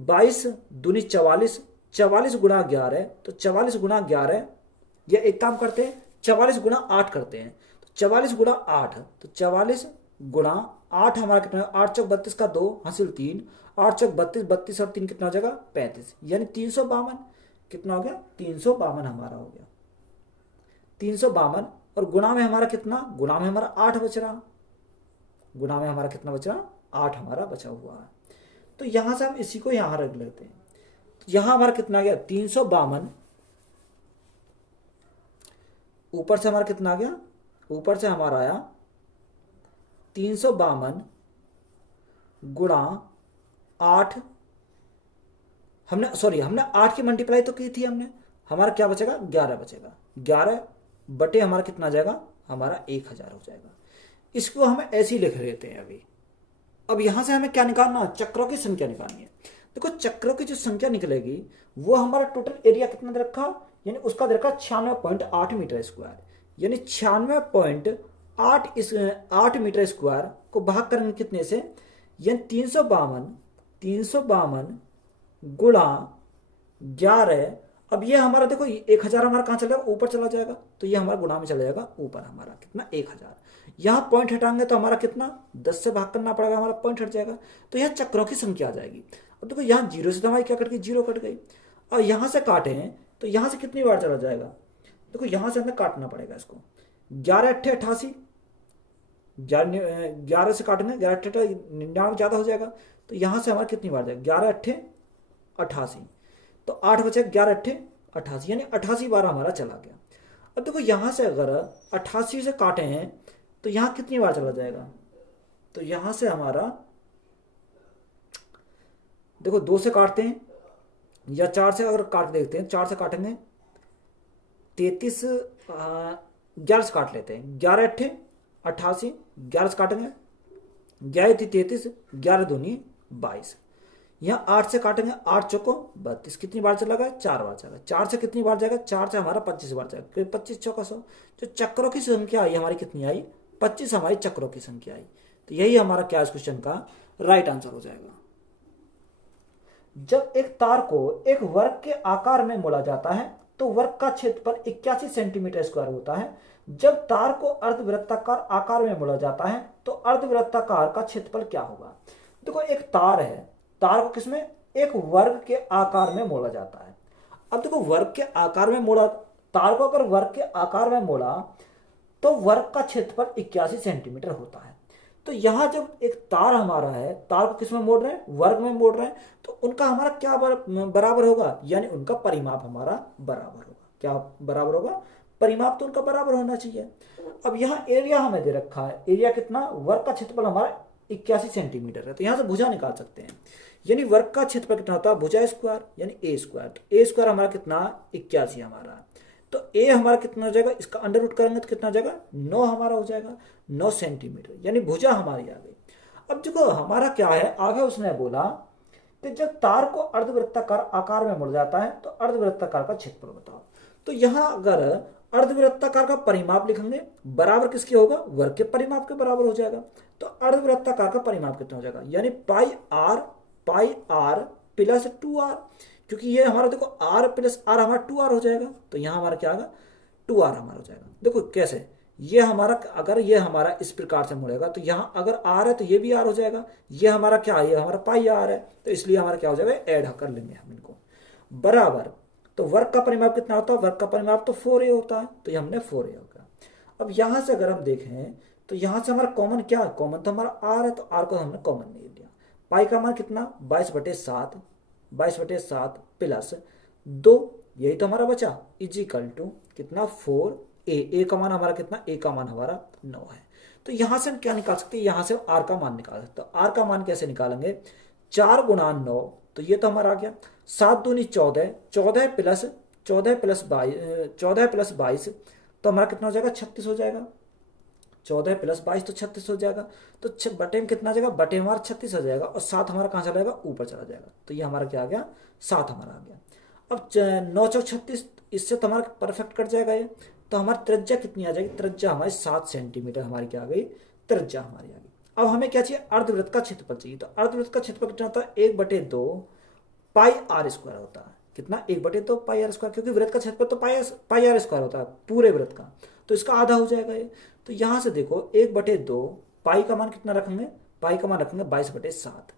22 दूनी 44, 44 गुणा 11, तो 44 गुणा 11, या एक काम करते हैं 44 गुणा 8 करते हैं, तो 44 गुणा 8, तो 44 गुणा 8 हमारा कितना है, 8 चौक 32 का 2 हासिल 3, 8 चौक 32, 32 और 3 कितना हो जाएगा 35, यानी 352 कितना हो गया, 352 हमारा हो गया, 352। और गुणा में हमारा कितना, गुणा में हमारा 8 बच रहा, गुणा में हमारा कितना बच रहा, 8 हमारा बचा हुआ है। तो यहां से हम इसी को यहां रख लेते हैं। तो यहां हमारा कितना गया, 352, ऊपर से हमारा कितना आ गया, ऊपर से हमारा आया 352 गुणा 8, हमने 8 की मल्टीप्लाई तो की थी हमने, हमारा क्या बचेगा, 11 बचेगा, 11 बटे हमारा कितना आ जाएगा, हमारा 1000 हो जाएगा। इसको हम ऐसे ही लिख लेते हैं अभी। अब यहां से हमें क्या निकालना, चक्रों की संख्या निकालनी है। देखो चक्रों की जो संख्या निकलेगी वो हमारा टोटल एरिया कितना दे रखा, यानी उसका दे रखा 96.8 मीटर स्क्वायर, यानी 96.8 मीटर स्क्वायर को भाग करेंगे कितने से, यानी 352 गुणा 11। अब ये हमारा देखो 1000 हमारा कहाँ चला जाएगा, ऊपर चला जाएगा, तो ये हमारा गुणा में चला जाएगा ऊपर, हमारा कितना 1000। यहाँ पॉइंट हटाएंगे तो हमारा कितना 10 से भाग करना पड़ेगा, हमारा पॉइंट हट जाएगा, तो यहाँ चक्रों की संख्या आ जाएगी। अब देखो यहाँ 0 से तो हमारी क्या कट गई, 0 कट गई। और यहाँ से काटे तो यहाँ से कितनी बार चला जाएगा, देखो यहाँ से हमें काटना पड़ेगा इसको। 11 अट्ठे 88, 11 से काटेंगे, 11 अट्ठे 99 ज़्यादा हो जाएगा, तो यहाँ से हमारा कितनी बार जाएगा, 11 अट्ठे 88, तो 8 बचे 11 अट्ठे 88, यानी 88 बार हमारा चला गया। अब देखो यहाँ से अगर 88 से काटे हैं तो यहाँ कितनी बार चला जाएगा, तो यहाँ से हमारा देखो 2 से काटते हैं या 4 से अगर काट देखते हैं, 4 से काटेंगे 33, 11 से काट लेते हैं, 11 अट्ठे 88, 11 से काटेंगे 11 थी 33, 11 दूनी 22, यहाँ 8 से काटेंगे 8 चौको 32, कितनी बार चला गया, 4 बार चला। 4 से कितनी बार जाएगा, 4 से हमारा 25 बार जाएगा, फिर 25 चौका 100, जो चक्रों की संख्या आई हमारी कितनी आई, 25 हमारी चक्रों की संख्या आई। तो यही हमारा क्या इस क्वेश्चन का राइट आंसर हो जाएगा। जब एक तार को एक वर्ग के आकार में मोड़ा जाता है तो वर्ग का क्षेत्रफल 81 सेंटीमीटर स्क्वायर होता है। जब तार को अर्धवृत्ताकार आकार में मोड़ा जाता है तो अर्धवृत्ताकार का क्षेत्रफल क्या होगा। देखो एक तार है, तार को किसमें, एक वर्ग के आकार में मोड़ा जाता है। अब देखो वर्ग के आकार में मोड़ा, तार को अगर वर्ग के आकार में मोड़ा तो वर्ग का क्षेत्रफल 81 सेंटीमीटर होता है। तो यहां जब एक तार हमारा है, तार को किसमें मोड़ रहे हैं, वर्ग में मोड़ रहे हैं, तो उनका हमारा क्या बराबर होगा, यानी उनका परिमाप हमारा बराबर होगा। क्या बराबर होगा, परिमाप तो उनका बराबर होना चाहिए। अब यहाँ एरिया हमें दे रखा है, एरिया कितना, वर्ग का क्षेत्रफल हमारा 81 सेंटीमीटर है, तो यहाँ से भुजा निकाल सकते हैं, यानी वर्ग का क्षेत्रफल कितना होता है, भुजा स्क्वायर यानी ए स्क्वायर, तो ए स्क्वायर हमारा कितना 81 हमारा, तो ए हमारा कितना हो जाएगा, इसका अंडर रूट करेंगे तो कितना हो जाएगा 9 हमारा हो जाएगा, 9 सेंटीमीटर, यानी भुजा हमारी आ गई। अब देखो हमारा क्या है, आगे उसने बोला कि जब तार को अर्धवृत्ताकार आकार में मुड़ जाता है तो अर्धवृत्ताकार का क्षेत्रफल बताओ। तो यहाँ अगर अर्धवृत्ताकार का परिमाप लिखेंगे, बराबर किसके होगा, वर्ग के परिमाप के बराबर हो जाएगा। तो अर्धवृत्ताकार का परिमाप कितना हो जाएगा, यानी पाई आर प्लस 2r, क्योंकि ये हमारा देखो r प्लस आर हमारा 2r हो जाएगा, तो यहाँ हमारा क्या आएगा 2r हमारा हो जाएगा। देखो कैसे, ये हमारा अगर ये हमारा इस प्रकार से मुड़ेगा तो यहाँ अगर r है तो ये भी r हो जाएगा, ये हमारा क्या है, ये हमारा पाई r है, तो इसलिए हमारा क्या हो जाएगा, ऐड कर लेंगे हम इनको, बराबर। तो वर्ग का परिमाप कितना होता है, वर्ग का परिमाप तो 4a होता है, तो ये हमने 4a होगा। अब यहाँ से अगर हम देखें तो यहाँ से हमारा कॉमन क्या है, कॉमन तो हमारा r है, तो r को हमने कॉमन नहीं लिया। पाई का मान कितना 22/7, 22/7 प्लस 2, यही तो हमारा बचा, इजिकल टू कितना 4a, a का मान हमारा कितना, a का मान हमारा 9 है। तो यहां से हम क्या निकाल सकते हैं, यहां से r का मान निकाल सकते हैं। r का मान कैसे निकालेंगे, 4 गुणा 9, तो ये तो हमारा आ गया 7 दूनी 14, 14 प्लस 22, तो हमारा कितना हो जाएगा 36 हो जाएगा, 14 प्लस 22 तो 36 हो जाएगा। तो बटे में कितना आ जाएगा, बटे हमारा 36 हो जाएगा, और 7 हमारा कहाँ चला जाएगा, ऊपर चला जाएगा, तो ये हमारा क्या आ गया 7 हमारा आ गया। अब 9 चौक 36, इससे तो हमारा परफेक्ट कट जाएगा ये, तो हमारी त्रिज्या कितनी आ जाएगी, त्रिज्या हमारी 7 सेंटीमीटर हमारी क्या आ गई, त्रिज्या हमारी आ गई। अब हमें क्या चाहिए, अर्धवृत्त का क्षेत्रफल चाहिए। तो अर्धवृत्त का क्षेत्रफल कितना होता है, 1/2 पाई आर स्क्वायर होता है, कितना 1/2 पाई आर स्क्वायर, क्योंकि वृत्त का क्षेत्रफल तो पाई आर स्क्वायर होता है पूरे वृत्त का, तो इसका आधा हो जाएगा ये। तो यहां से देखो 1/2, पाई का मान कितना रखेंगे, पाई का मान रखेंगे 22/7,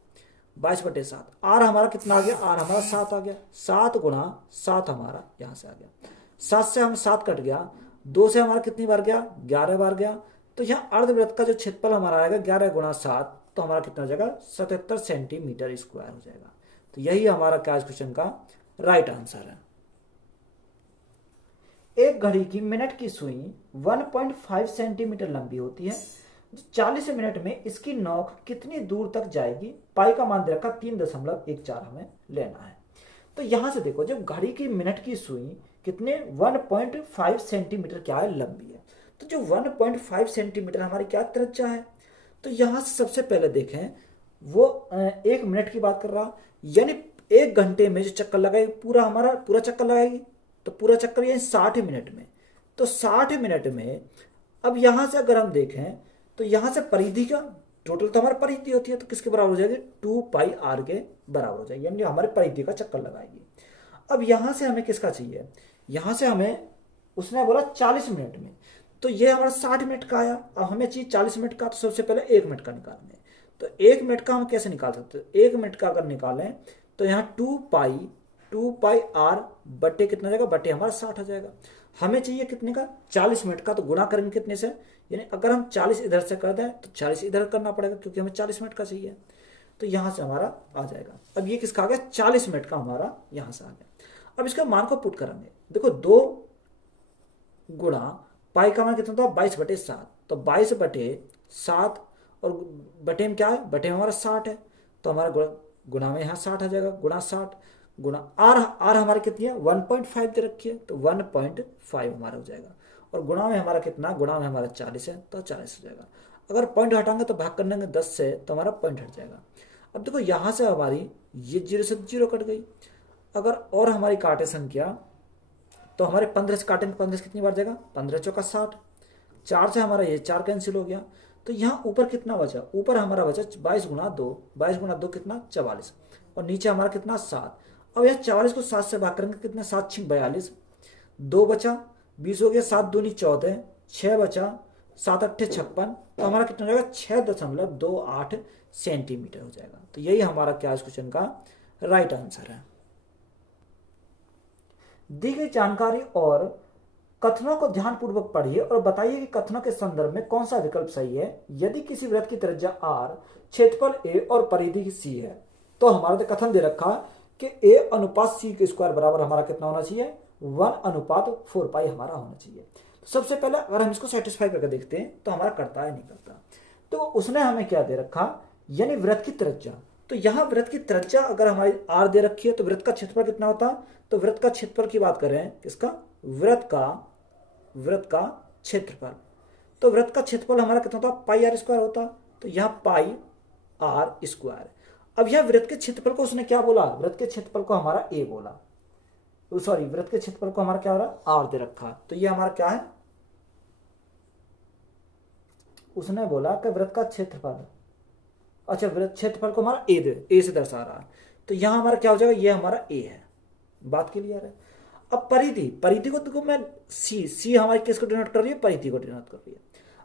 22/7, आर हमारा कितना आ गया, आर हमारा 7 आ गया, 7 गुणा 7 हमारा यहां से आ गया, 7 से हम 7 कट गया, 2 से हमारा कितनी बार गया, 11 बार गया। तो यहाँ अर्धवृत्त का जो क्षेत्रफल हमारा आएगा 11 गुणा 7, तो हमारा कितना हो जाएगा 77 सेंटीमीटर स्क्वायर हो जाएगा। तो यही हमारा क्या इस क्वेश्चन का राइट आंसर है। एक घड़ी की मिनट की सुई 1.5 सेंटीमीटर लंबी होती है, 40 मिनट में इसकी नोक कितनी दूर तक जाएगी, पाई का मान दे रखा 3.14 हमें लेना है। तो यहां से देखो जब घड़ी की मिनट की सुई कितने 1.5 सेंटीमीटर क्या है लंबी है, तो जो 1.5 सेंटीमीटर हमारी क्या त्रिज्या है। तो यहां से सबसे पहले देखें वो 1 मिनट की बात कर रहा, यानी 1 घंटे में जो चक्कर लगाएगी पूरा हमारा पूरा चक्कर लगाएगी, तो पूरा चक्कर ये 60 मिनट में, तो 60 मिनट में अब यहां से अगर हम देखें तो यहां से परिधि का टोटल तो हमारी परिधि होती है, तो किसके बराबर हो जाएगी 2 पाई आर के बराबर हो जाएगी, यानी हमारे परिधि का चक्कर लगाएगी। अब यहां से हमें किसका चाहिए, यहां से हमें उसने बोला 40 मिनट में, तो ये हमारा 60 मिनट का आया, अब हमें चाहिए 40 मिनट का, तो सबसे पहले 1 मिनट का निकालने। तो 1 मिनट का हम कैसे निकाल सकते हैं, 1 मिनट का अगर निकालें तो यहाँ 2 पाई 2πr बटे कितना जाएगा, बटे हमारा 60 आ जाएगा। हमें चाहिए कितने का, 40 मिनट का, तो गुणा करेंगे कितने से, यानी अगर हम 40 इधर से कर दें तो 40 इधर करना पड़ेगा क्योंकि हमें 40 मिनट का चाहिए, तो यहां से हमारा आ जाएगा। अब ये किसका आ गया, 40 मिनट का हमारा यहां से आ गया। अब इसका मान को पुट करेंगे, देखो 2 गुणा पाई का मान कितना था 22/7, तो 22/7 और बटे में क्या है, बटे में हमारा 60 है, तो हमारा गुणा में यहाँ 60 आ जाएगा, गुणा 60 गुणा आर हमारी कितनी है 1.5 दे रखी है, तो 1.5 हमारा हो जाएगा, और गुणा में हमारा कितना, गुणा में हमारा 40 है तो 40 हो जाएगा। अगर पॉइंट हटाएंगे तो भाग कर देंगे 10 से, तो हमारा पॉइंट हट जाएगा। अब देखो यहाँ से हमारी ये 0 से 0 कट गई, अगर और हमारी काटे संख्या तो हमारे 15 से काटेंगे, 15 से कितनी बार जाएगा, 15 चौका 60, 4 से हमारा ये 4 कैंसिल हो गया, तो यहाँ ऊपर कितना बचा, ऊपर हमारा बचा 22 गुणा 2, 22 गुणा 2 कितना 44, और नीचे हमारा कितना 7। अब यह 44 को 7 से भाग करेंगे कितना, 7 6 42, 2 बचा 20 हो गया, 7 दूनी 14, 6 बचा 7 8 56, तो हमारा कितना हो जाएगा 6.28 सेंटीमीटर हो जाएगा। तो यही हमारा क्या इस क्वेश्चन का राइट आंसर है। दी गई जानकारी और कथनों को ध्यानपूर्वक पढ़िए और बताइए कि कथनों के संदर्भ में कौन सा विकल्प सही है। यदि किसी वृत्त की त्रिज्या r, क्षेत्रफल a और परिधि c है, तो हमारा तो कथन दे रखा कि a अनुपात c के स्क्वायर बराबर हमारा कितना होना चाहिए, 1/4π हमारा होना चाहिए। तो सबसे पहले अगर हम इसको सेटिस्फाई करके देखते हैं तो हमारा करता है नहीं करता, तो उसने हमें क्या दे रखा, यानी वृत्त की त्रिज्या। तो यहाँ वृत्त की त्रिज्या अगर हमारी r दे रखी है तो वृत्त का क्षेत्रफल कितना होता, तो वृत्त का क्षेत्रफल की बात करें, किसका, वृत्त का क्षेत्रफल, तो वृत्त का क्षेत्रफल हमारा कितना होता, πr² होता, तो यहाँ πr²। अब यह वृत्त के क्षेत्रफल को उसने क्या बोला, वृत्त के क्षेत्रफल को हमारा a बोला, सॉरी वृत्त के क्षेत्रफल को हमारा क्या हो रहा, r दे रखा, तो ये हमारा क्या है, उसने बोला कि वृत्त का क्षेत्रफल, अच्छा वृत्त क्षेत्रफल को हमारा ए से दर्शा रहा है, तो यहां हमारा क्या हो जाएगा, ये हमारा ए है, बात क्लियर है। अब परिधि को देखो मैं सी हमारी किसको डिनोट कर रही है, परिधि को डिनोट कर रही है।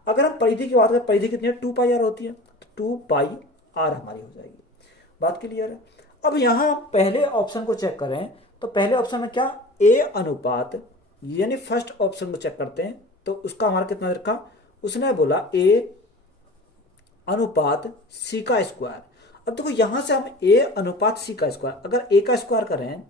अगर हम परिधि की बात करें, परिधि कितनी है 2πr होती है, तो 2πr हमारी हो जाएगी, बात क्लियर है। अब यहां पहले ऑप्शन को चेक करें, तो पहले ऑप्शन में क्या, ए अनुपात, यानी फर्स्ट ऑप्शन को चेक करते हैं, तो उसका हमारा कितना रखा, उसने बोला ए अनुपात सी का स्क्वायर। अब देखो यहां से हम ए अनुपात सी का स्क्वायर, अगर ए का स्क्वायर करें,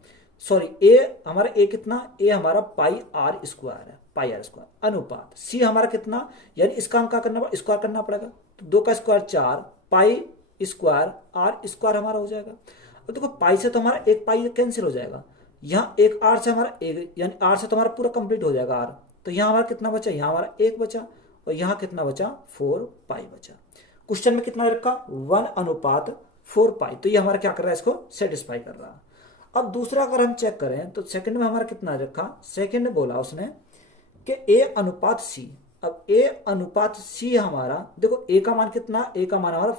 सॉरी ए हमारा ए कितना, ए हमारा πr² है, πr² अनुपात सी हमारा कितना, यानी इसका हम क्या करना, स्क्वायर करना पड़ेगा, तो 2 का स्क्वायर 4, π² r² हमारा हो जाएगा। अब देखो पाई से तो हमारा एक पाई कैंसिल हो जाएगा, यहाँ एक आर से हमारा एक, यानी आर से तो हमारा पूरा कंप्लीट हो जाएगा आर, तो यहाँ हमारा कितना बचा, यहाँ हमारा 1 बचा, और यहाँ कितना बचा 4π बचा। क्वेश्चन में कितना रखा 1/4π, तो ये हमारा क्या कर रहा है, इसको सेटिस्फाई कर रहा है। अब दूसरा अगर हम चेक करें तो सेकंड में हमारा कितना रखा, सेकंड बोला उसने कि ए अनुपात सी। अब ए अनुपात सी हमारा देखो ए का मान कितना, ए का मान हमारा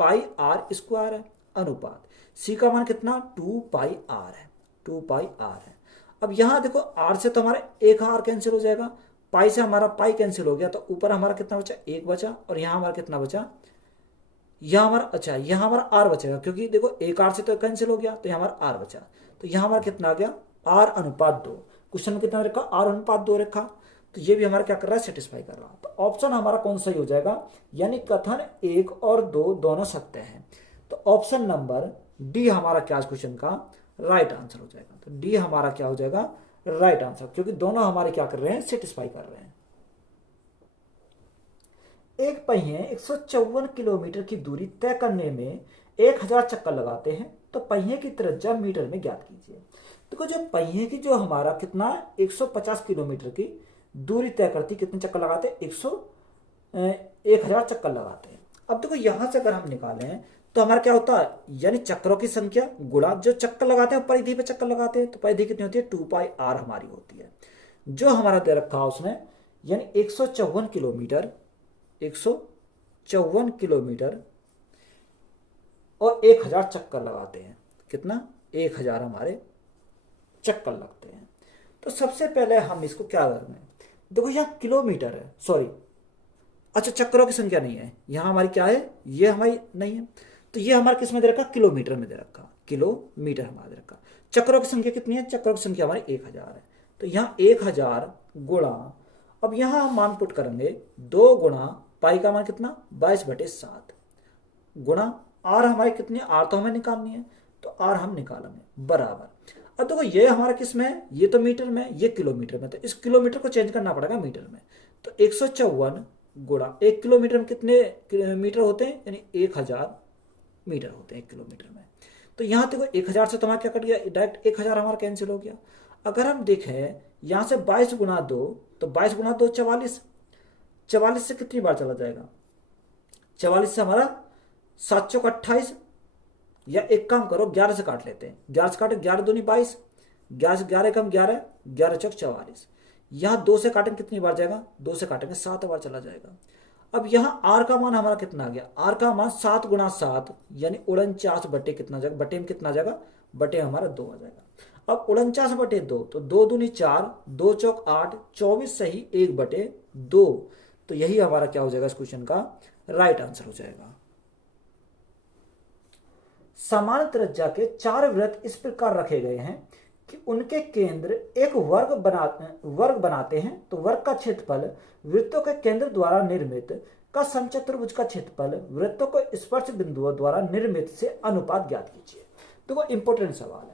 πr² है, अनुपात सी का मान कितना 2πr है, 2πr है। अब यहां देखो आर से तो हमारा एक आर कैंसिल हो जाएगा, पाई से हमारा पाई कैंसिल हो गया, तो ऊपर हमारा कितना बचा 1 बचा, और यहां हमारा कितना बचा, यहां हमारा, अच्छा यहां हमारा आर बचेगा, क्योंकि देखो एक आर से तो कैंसिल हो गया, तो यहां हमारा आर बचा, तो यहां हमारा कितना आ गया r/2। क्वेश्चन में कितना रखा, r/2 रखा, तो ये भी हमारा क्या कर रहा है, सेटिस्फाई कर रहा है। तो ऑप्शन हमारा कौन सही हो जाएगा, यानी कथन 1 और 2 दोनों सत्य हैं, तो ऑप्शन नंबर डी हमारा क्या क्वेश्चन का राइट आंसर हो जाएगा। तो डी हमारा क्या हो जाएगा, राइट आंसर, क्योंकि दोनों हमारे क्या कर रहे हैं, सेटिस्फाई कर रहे हैं। एक पहिए 154 किलोमीटर की दूरी तय करने में 1000 चक्कर लगाते हैं, तो पहिए की त्रिज्या मीटर में ज्ञात कीजिए। देखो जो पहिए की जो हमारा कितना 150 किलोमीटर की दूरी तय करती, कितने चक्कर लगाते हैं, 1000 चक्कर लगाते हैं। अब देखो यहां से अगर हम निकालें तो हमारा क्या होता है, यानी चक्रों की संख्या गुणा जो चक्कर लगाते हैं, परिधि पे चक्कर लगाते हैं, तो परिधि कितनी होती है 2πr हमारी होती है, जो हमारा दे रखा है उसने, यानी 154 किलोमीटर और 1000 चक्कर लगाते हैं, कितना 1000 हमारे चक्कर लगते हैं। तो सबसे पहले हम इसको क्या करना है, देखो यहाँ किलोमीटर है, सॉरी अच्छा चक्करों की संख्या नहीं है, यहाँ हमारी क्या है, ये हमारी नहीं है, तो ये हमारा किस में दे रखा, किलोमीटर में दे रखा। किलोमीटर हमारा दे रखा। चक्रों की संख्या कितनी है, चक्रों की संख्या हमारी 1000 है। तो यहाँ 1000 गुणा, अब यहाँ हम मान पुट करेंगे 2 गुणा पाई का मान कितना 22/7 गुणा आर हमारी कितनी है, आर तो हमें निकालनी है, तो आर हम निकालेंगे बराबर। अब देखो ये हमारा किस में है, ये तो मीटर में, ये किलोमीटर में, तो इस किलोमीटर को चेंज करना पड़ेगा मीटर में। तो 154 गुणा 1 किलोमीटर में कितने मीटर होते हैं, यानी 1000 मीटर होते हैं 1 किलोमीटर में। तो यहाँ देखो 1000 से तुम्हारा क्या कट गया, डायरेक्ट 1000 हमारा कैंसिल हो गया। अगर हम देखें यहाँ से 22 गुणा 2, तो 22 गुणा 2 44, 44 से कितनी बार चला जाएगा, 44 से हमारा 7 चौक 28, या एक काम करो 11 से काट लेते हैं, 11 से काटे 11 दूनी 22, 11 से 11 कम 11, 11 चौक 44। यहाँ 2 से काटेंगे कितनी बार जाएगा, 2 से काटेंगे 7 बार चला जाएगा। अब यहाँ आर का मान हमारा कितना आ गया, आर का मान 7 गुणा 7 यानी 49 बटे कितना जाएगा, बटे में कितना जाएगा, बटे हमारा 2 आ जाएगा। अब 49/2, तो 2 दूनी 4, 2 चौक 8, 24 सही 1/2। तो यही हमारा क्या हो जाएगा इस क्वेश्चन का राइट आंसर हो जाएगा। समान त्रिज्या के 4 वृत्त इस प्रकार रखे गए हैं कि उनके केंद्र एक वर्ग बनाते हैं, तो वर्ग का क्षेत्रफल वृत्तों के केंद्र द्वारा निर्मित का समचतुर्भुज का क्षेत्रफल वृत्तों को स्पर्श बिंदुओं द्वारा निर्मित से अनुपात ज्ञात कीजिए। देखो इंपॉर्टेंट सवाल है।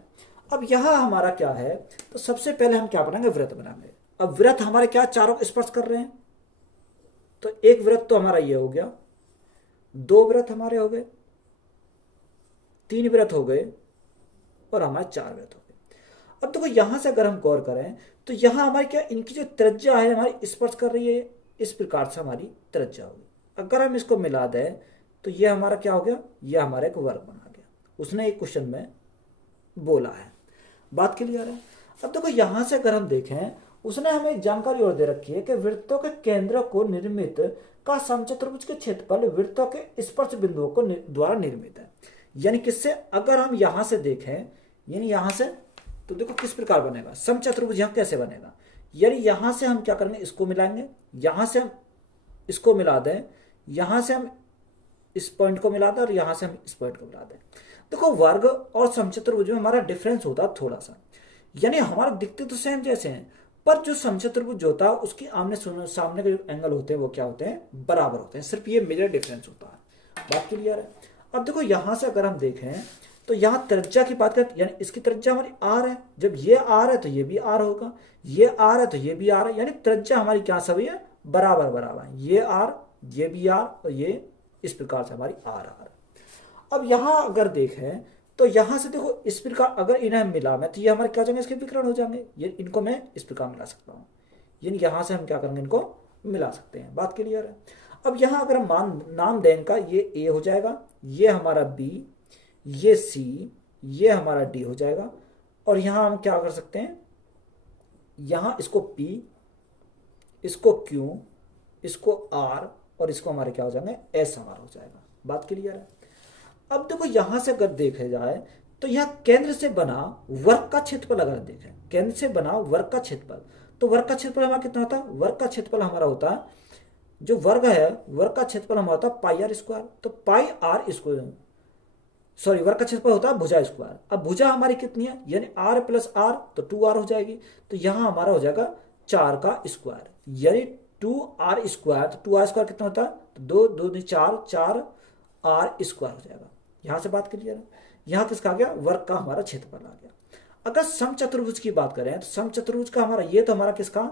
अब यहां हमारा क्या है, तो सबसे पहले हम क्या बनाएंगे, वृत्त बनाएंगे। अब वृत्त हमारे क्या चारों को स्पर्श कर रहे हैं, तो एक वृत्त तो हमारा ये हो गया, 2 वृत्त हमारे हो गए, 3 वृत्त हो गए, और हमारे 4 वृत्त हो गए। अब देखो यहां से अगर हम गौर करें तो यहां हमारी क्या, इनकी जो त्रिज्या है हमारी स्पर्श कर रही है, इस प्रकार से हमारी त्रिज्या होगी। अगर हम इसको मिला दें तो ये हमारा क्या हो गया, ये हमारा एक वर्ग बना गया। उसने एक क्वेश्चन में बोला है, बात क्लियर है। अब देखो यहां से अगर हम देखें, उसने हमें जानकारी और दे रखी है कि वृत्तों के केंद्र को निर्मित का समचतुर्भुज के क्षेत्रफल वृत्तों के स्पर्श बिंदुओं को द्वारा निर्मित है। यानी किससे, अगर हम यहां से देखें, यानी यहां से, तो देखो किस प्रकार बनेगा समचतुर्भुज, यहां कैसे बनेगा, यानी यहां से हम क्या करेंगे, इसको मिलाएंगे, यहां से हम इसको मिला दें, यहां से हम इस पॉइंट को मिला दें, और यहां से हम इस पॉइंट को मिला दें। देखो वर्ग और समचतुर्भुज में हमारा डिफरेंस होता है थोड़ा सा, यानी हमारा दिखते तो सेम जैसे हैं, पर जो समचतुर्भुज होता है उसकी आमने सामने के जो एंगल होते हैं वो क्या होते हैं, बराबर होते हैं। सिर्फ ये मेजर डिफरेंस होता है, बात क्लियर है। अब देखो यहां से अगर हम देखें तो यहां त्रिज्या की बात करें, यानी इसकी त्रिज्या हमारी आर है, जब ये आर है तो ये भी आर होगा, ये आर है तो ये भी आर है, यानी त्रिज्या हमारी क्या सभी है, बराबर बराबर, ये आर, ये भी आर, और ये इस प्रकार से हमारी आर आर। अब यहां अगर देखें तो यहां से देखो इस प्रकार अगर इन्हें मिला मैं, तो ये हमारे क्या हो जाएंगे, इसके विकर्ण हो जाएंगे, ये इनको मैं इस प्रकार मिला सकता हूं, यानी यहां से हम क्या करेंगे, इनको मिला सकते हैं, बात क्लियर है। अब यहां अगर हम नाम दें इनका, ये ए हो जाएगा, ये हमारा बी, ये सी, ये हमारा डी हो जाएगा, और यहां हम क्या कर सकते हैं, यहां इसको पी, इसको क्यू, इसको आर, और इसको हमारे क्या हो जाएंगे, एस हमारा हो जाएगा, बात क्लियर है। अब देखो यहां से अगर देखा जाए तो यहां केंद्र से बना वर्ग का क्षेत्रफल अगर देखें, केंद्र से बना वर्ग का क्षेत्रफल, तो वर्ग का क्षेत्रफल हमारा कितना होता है, वर्ग का क्षेत्रफल हमारा होता है, जो वर्ग है वर्ग का क्षेत्रफल हमारा होता है पाई आर स्क्वायर, तो पाई आर स्क्वायर, सॉरी वर्ग का क्षेत्रफल होता है भुजा स्क्वायर। अब भुजा हमारी कितनी है, यानी आर प्लस आर, तो 2r हो जाएगी, तो यहां हमारा हो जाएगा 4 का स्क्वायर, यानी 2r स्क्वायर, तो 2r स्क्वायर कितना होता है, तो 2 2 4 4r स्क्वायर हो जाएगा। यहां से बात क्लियर है। यहां किसका आ गया, वर्ग का हमारा क्षेत्रफल आ गया। अगर समचतुर्भुज की बात करें तो समचतुर्भुज का हमारा, ये तो हमारा किसका,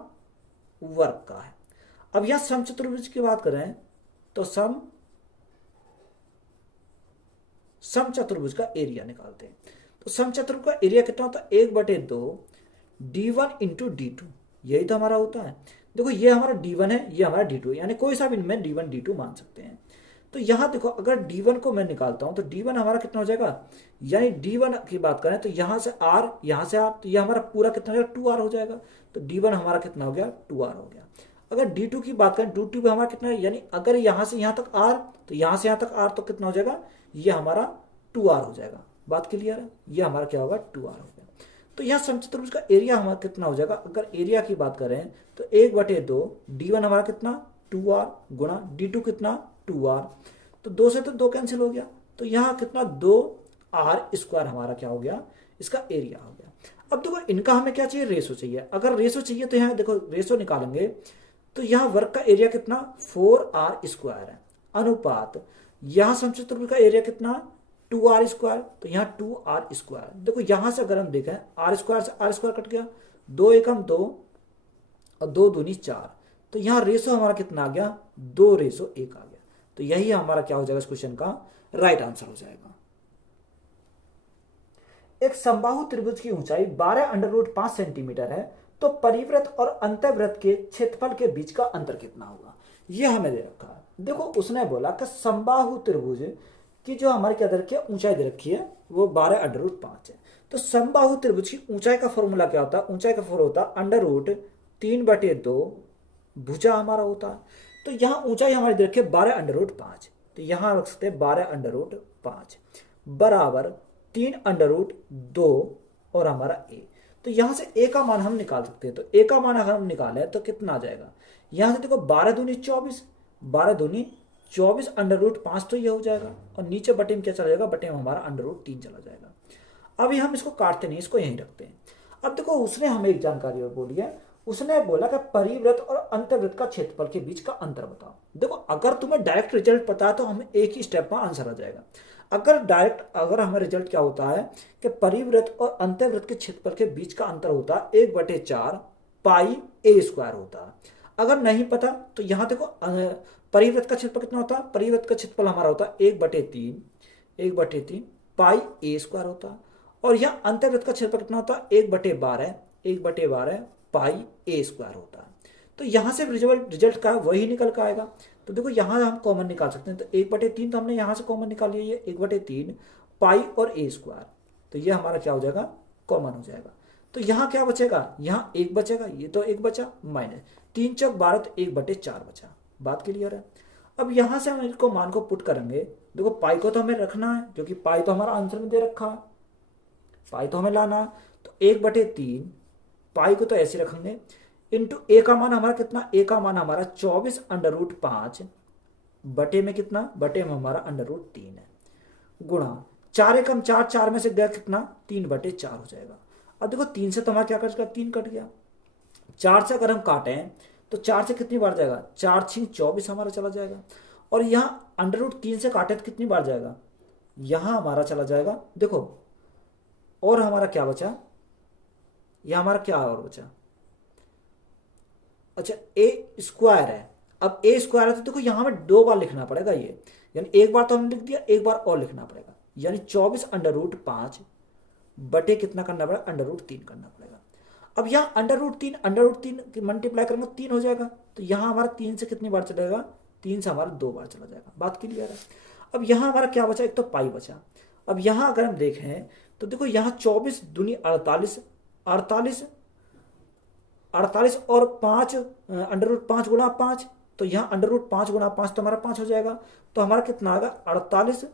वर्ग का है। अब यहां समचतुर्भुज की बात करें तो समचतुर्भुज का एरिया निकालते हैं, तो समचतुर्भुज का एरिया कितना होता है, 1/2 d1 इंटू d2, यही तो हमारा होता है। देखो ये हमारा d1 है, ये हमारा d2, यानी कोई सा भी इनमें d1 d2 मान सकते हैं। तो यहां देखो अगर d1 को मैं निकालता हूं तो d1 हमारा कितना हो जाएगा, यानी d1 की बात करें तो यहां से r, यहां से r, तो यह हमारा पूरा कितना हो जाएगा, 2r हो जाएगा, तो d1 हमारा कितना हो गया, 2r हो गया। अगर d2 की बात करें, d2 भी हमारा कितना है, यानी अगर यहां से यहां तक r, तो यहां से यहां तक r, तो कितना हो जाएगा, ये हमारा 2r हो जाएगा, बात क्लियर है। ये हमारा क्या होगा, 2r हो गया। तो यहाँ समचतुर्भुज का एरिया हमारा कितना हो जाएगा, अगर एरिया की बात करें तो 1/2 d1 हमारा कितना 2r गुणा d2 कितना 2r, तो 2 से तो 2 कैंसिल हो गया, तो यहाँ कितना 2 आर स्क्वायर हमारा क्या हो गया, इसका एरिया हो गया। अब देखो इनका हमें क्या चाहिए, रेशो चाहिए। अगर रेशो चाहिए तो यहाँ देखो रेशो निकालेंगे तो यहाँ वर्ग का एरिया कितना 4r स्क्वायर है, अनुपात यहाँ समचतुर्भुज का एरिया कितना 2r स्क्वायर, तो यहाँ 2r स्क्वायर। देखो यहाँ से अगर हम देखें आर स्क्वायर से आर स्क्वायर कट गया, 2 एकम 2 और 2 दूनी 4, तो यहाँ रेशो हमारा कितना आ गया 2:1 आ गया। तो यही हमारा क्या हो जाएगा इस क्वेश्चन का राइट आंसर हो जाएगा। एक समबाहु त्रिभुज की ऊंचाई 12√5 सेंटीमीटर है, तो परिवृत्त और अंतःवृत्त के क्षेत्रफल के बीच का अंतर कितना होगा, यह हमें दे रखा है। देखो उसने बोला कि समबाहु त्रिभुज की जो हमारी क्या दे रखी है, ऊंचाई दे रखी है वो 12√5 है। तो समबाहु त्रिभुज की ऊंचाई का फॉर्मूला क्या होता है, ऊंचाई का फॉर्मूला होता है √3/2 भुजा हमारा होता है। तो यहाँ ऊंचाई हमारी दे रखी है 12√5, तो यहाँ रख सकते हैं 12√5 बराबर 3√2 और हमारा a। तो यहां से a का मान हम निकाल सकते हैं। तो a का मान अगर हम निकालें तो कितना आ जाएगा, यहां से देखो 12 दूनी 24, 12 दूनी 24 √5 तो ये हो जाएगा, और नीचे बटे में क्या चला जाएगा, बटे में हमारा √3 चला जाएगा। अभी हम इसको काटते नहीं, इसको यहीं रखते हैं। अब देखो उसने हमें एक जानकारी और बोली है, उसने बोला कि परिवृत्त और अंतर्वृत्त का क्षेत्रफल के बीच का अंतर बताओ। देखो अगर तुम्हें डायरेक्ट रिजल्ट पता है तो हमें एक ही स्टेप में आंसर आ जाएगा। अगर हमें रिजल्ट क्या होता है कि परिवृत्त और अंतर्वृत्त के क्षेत्रफल के बीच का अंतर होता है 1/4 पाई a स्क्वायर होता है। अगर नहीं पता तो यहां देखो परिवृत्त का क्षेत्रफल कितना होता है, परिवृत्त का क्षेत्रफल हमारा होता है 1/3 पाई a स्क्वायर होता है, और यहाँ अंतर्वृत्त का क्षेत्रफल कितना होता है 1/12 पाई a स्क्वायर होता है। तो यहां से रिजल्ट का वही निकल कर आएगा। तो देखो यहां हम कॉमन निकाल सकते हैं, तो 1/3 तो हमने यहां से कॉमन निकाल लिया, ये 1/3 पाई और a स्क्वायर, तो ये हमारा क्या हो जाएगा, कॉमन हो जाएगा। तो यहाँ क्या बचेगा, यहाँ 1 बचेगा, ये तो 1 बचा, माइनस 3 चौक 12 तो 1/4 बचा। बात क्लियर है। अब यहां से हम इसको मान को पुट करेंगे, देखो पाई को तो हमें रखना है क्योंकि पाई तो हमारा आंसर में दे रखा है, पाई तो हमें लाना है। तो 1/3 पाई को तो ऐसे रखेंगे, इंटू ए का मान हमारा कितना, ए का मान हमारा 24√5 बटे में कितना, बटे में हमारा √3 है, गुणा 4 एकम 4, 4 में से गया कितना 3/4 हो जाएगा। अब देखो 3 से तो हमारा क्या कट गया, 3 कट गया। 4 से अगर हम काटें तो 4 से कितनी बार जाएगा, 4 6 24 हमारा चला जाएगा। और यहाँ √3 से काटे तो कितनी बार जाएगा, यहां हमारा चला जाएगा। देखो और हमारा क्या बचा, यह हमारा क्या और बचा, अच्छा a स्क्वायर है। अब a स्क्वायर है तो देखो यहां में 2 बार लिखना पड़ेगा, ये यानी एक बार तो हमने लिख दिया, एक बार और लिखना पड़ेगा, यानी 24√5 बटे कितना करना पड़ेगा, √3 करना पड़ेगा। अब यहाँ √3 की मल्टीप्लाई करेंगे 3 हो जाएगा, तो यहाँ हमारा 3 से कितनी बार चलेगा, 3 से हमारा 2 बार चला जाएगा। बात क्लियर है। अब यहाँ हमारा क्या बचा, एक तो पाई बचा। अब यहाँ अगर हम देखें तो देखो यहाँ 24 दूनी 48 और 5 √5 गुणा 5, तो यहाँ √5 गुणा 5 तो हमारा 5 हो जाएगा। तो हमारा कितना आएगा 48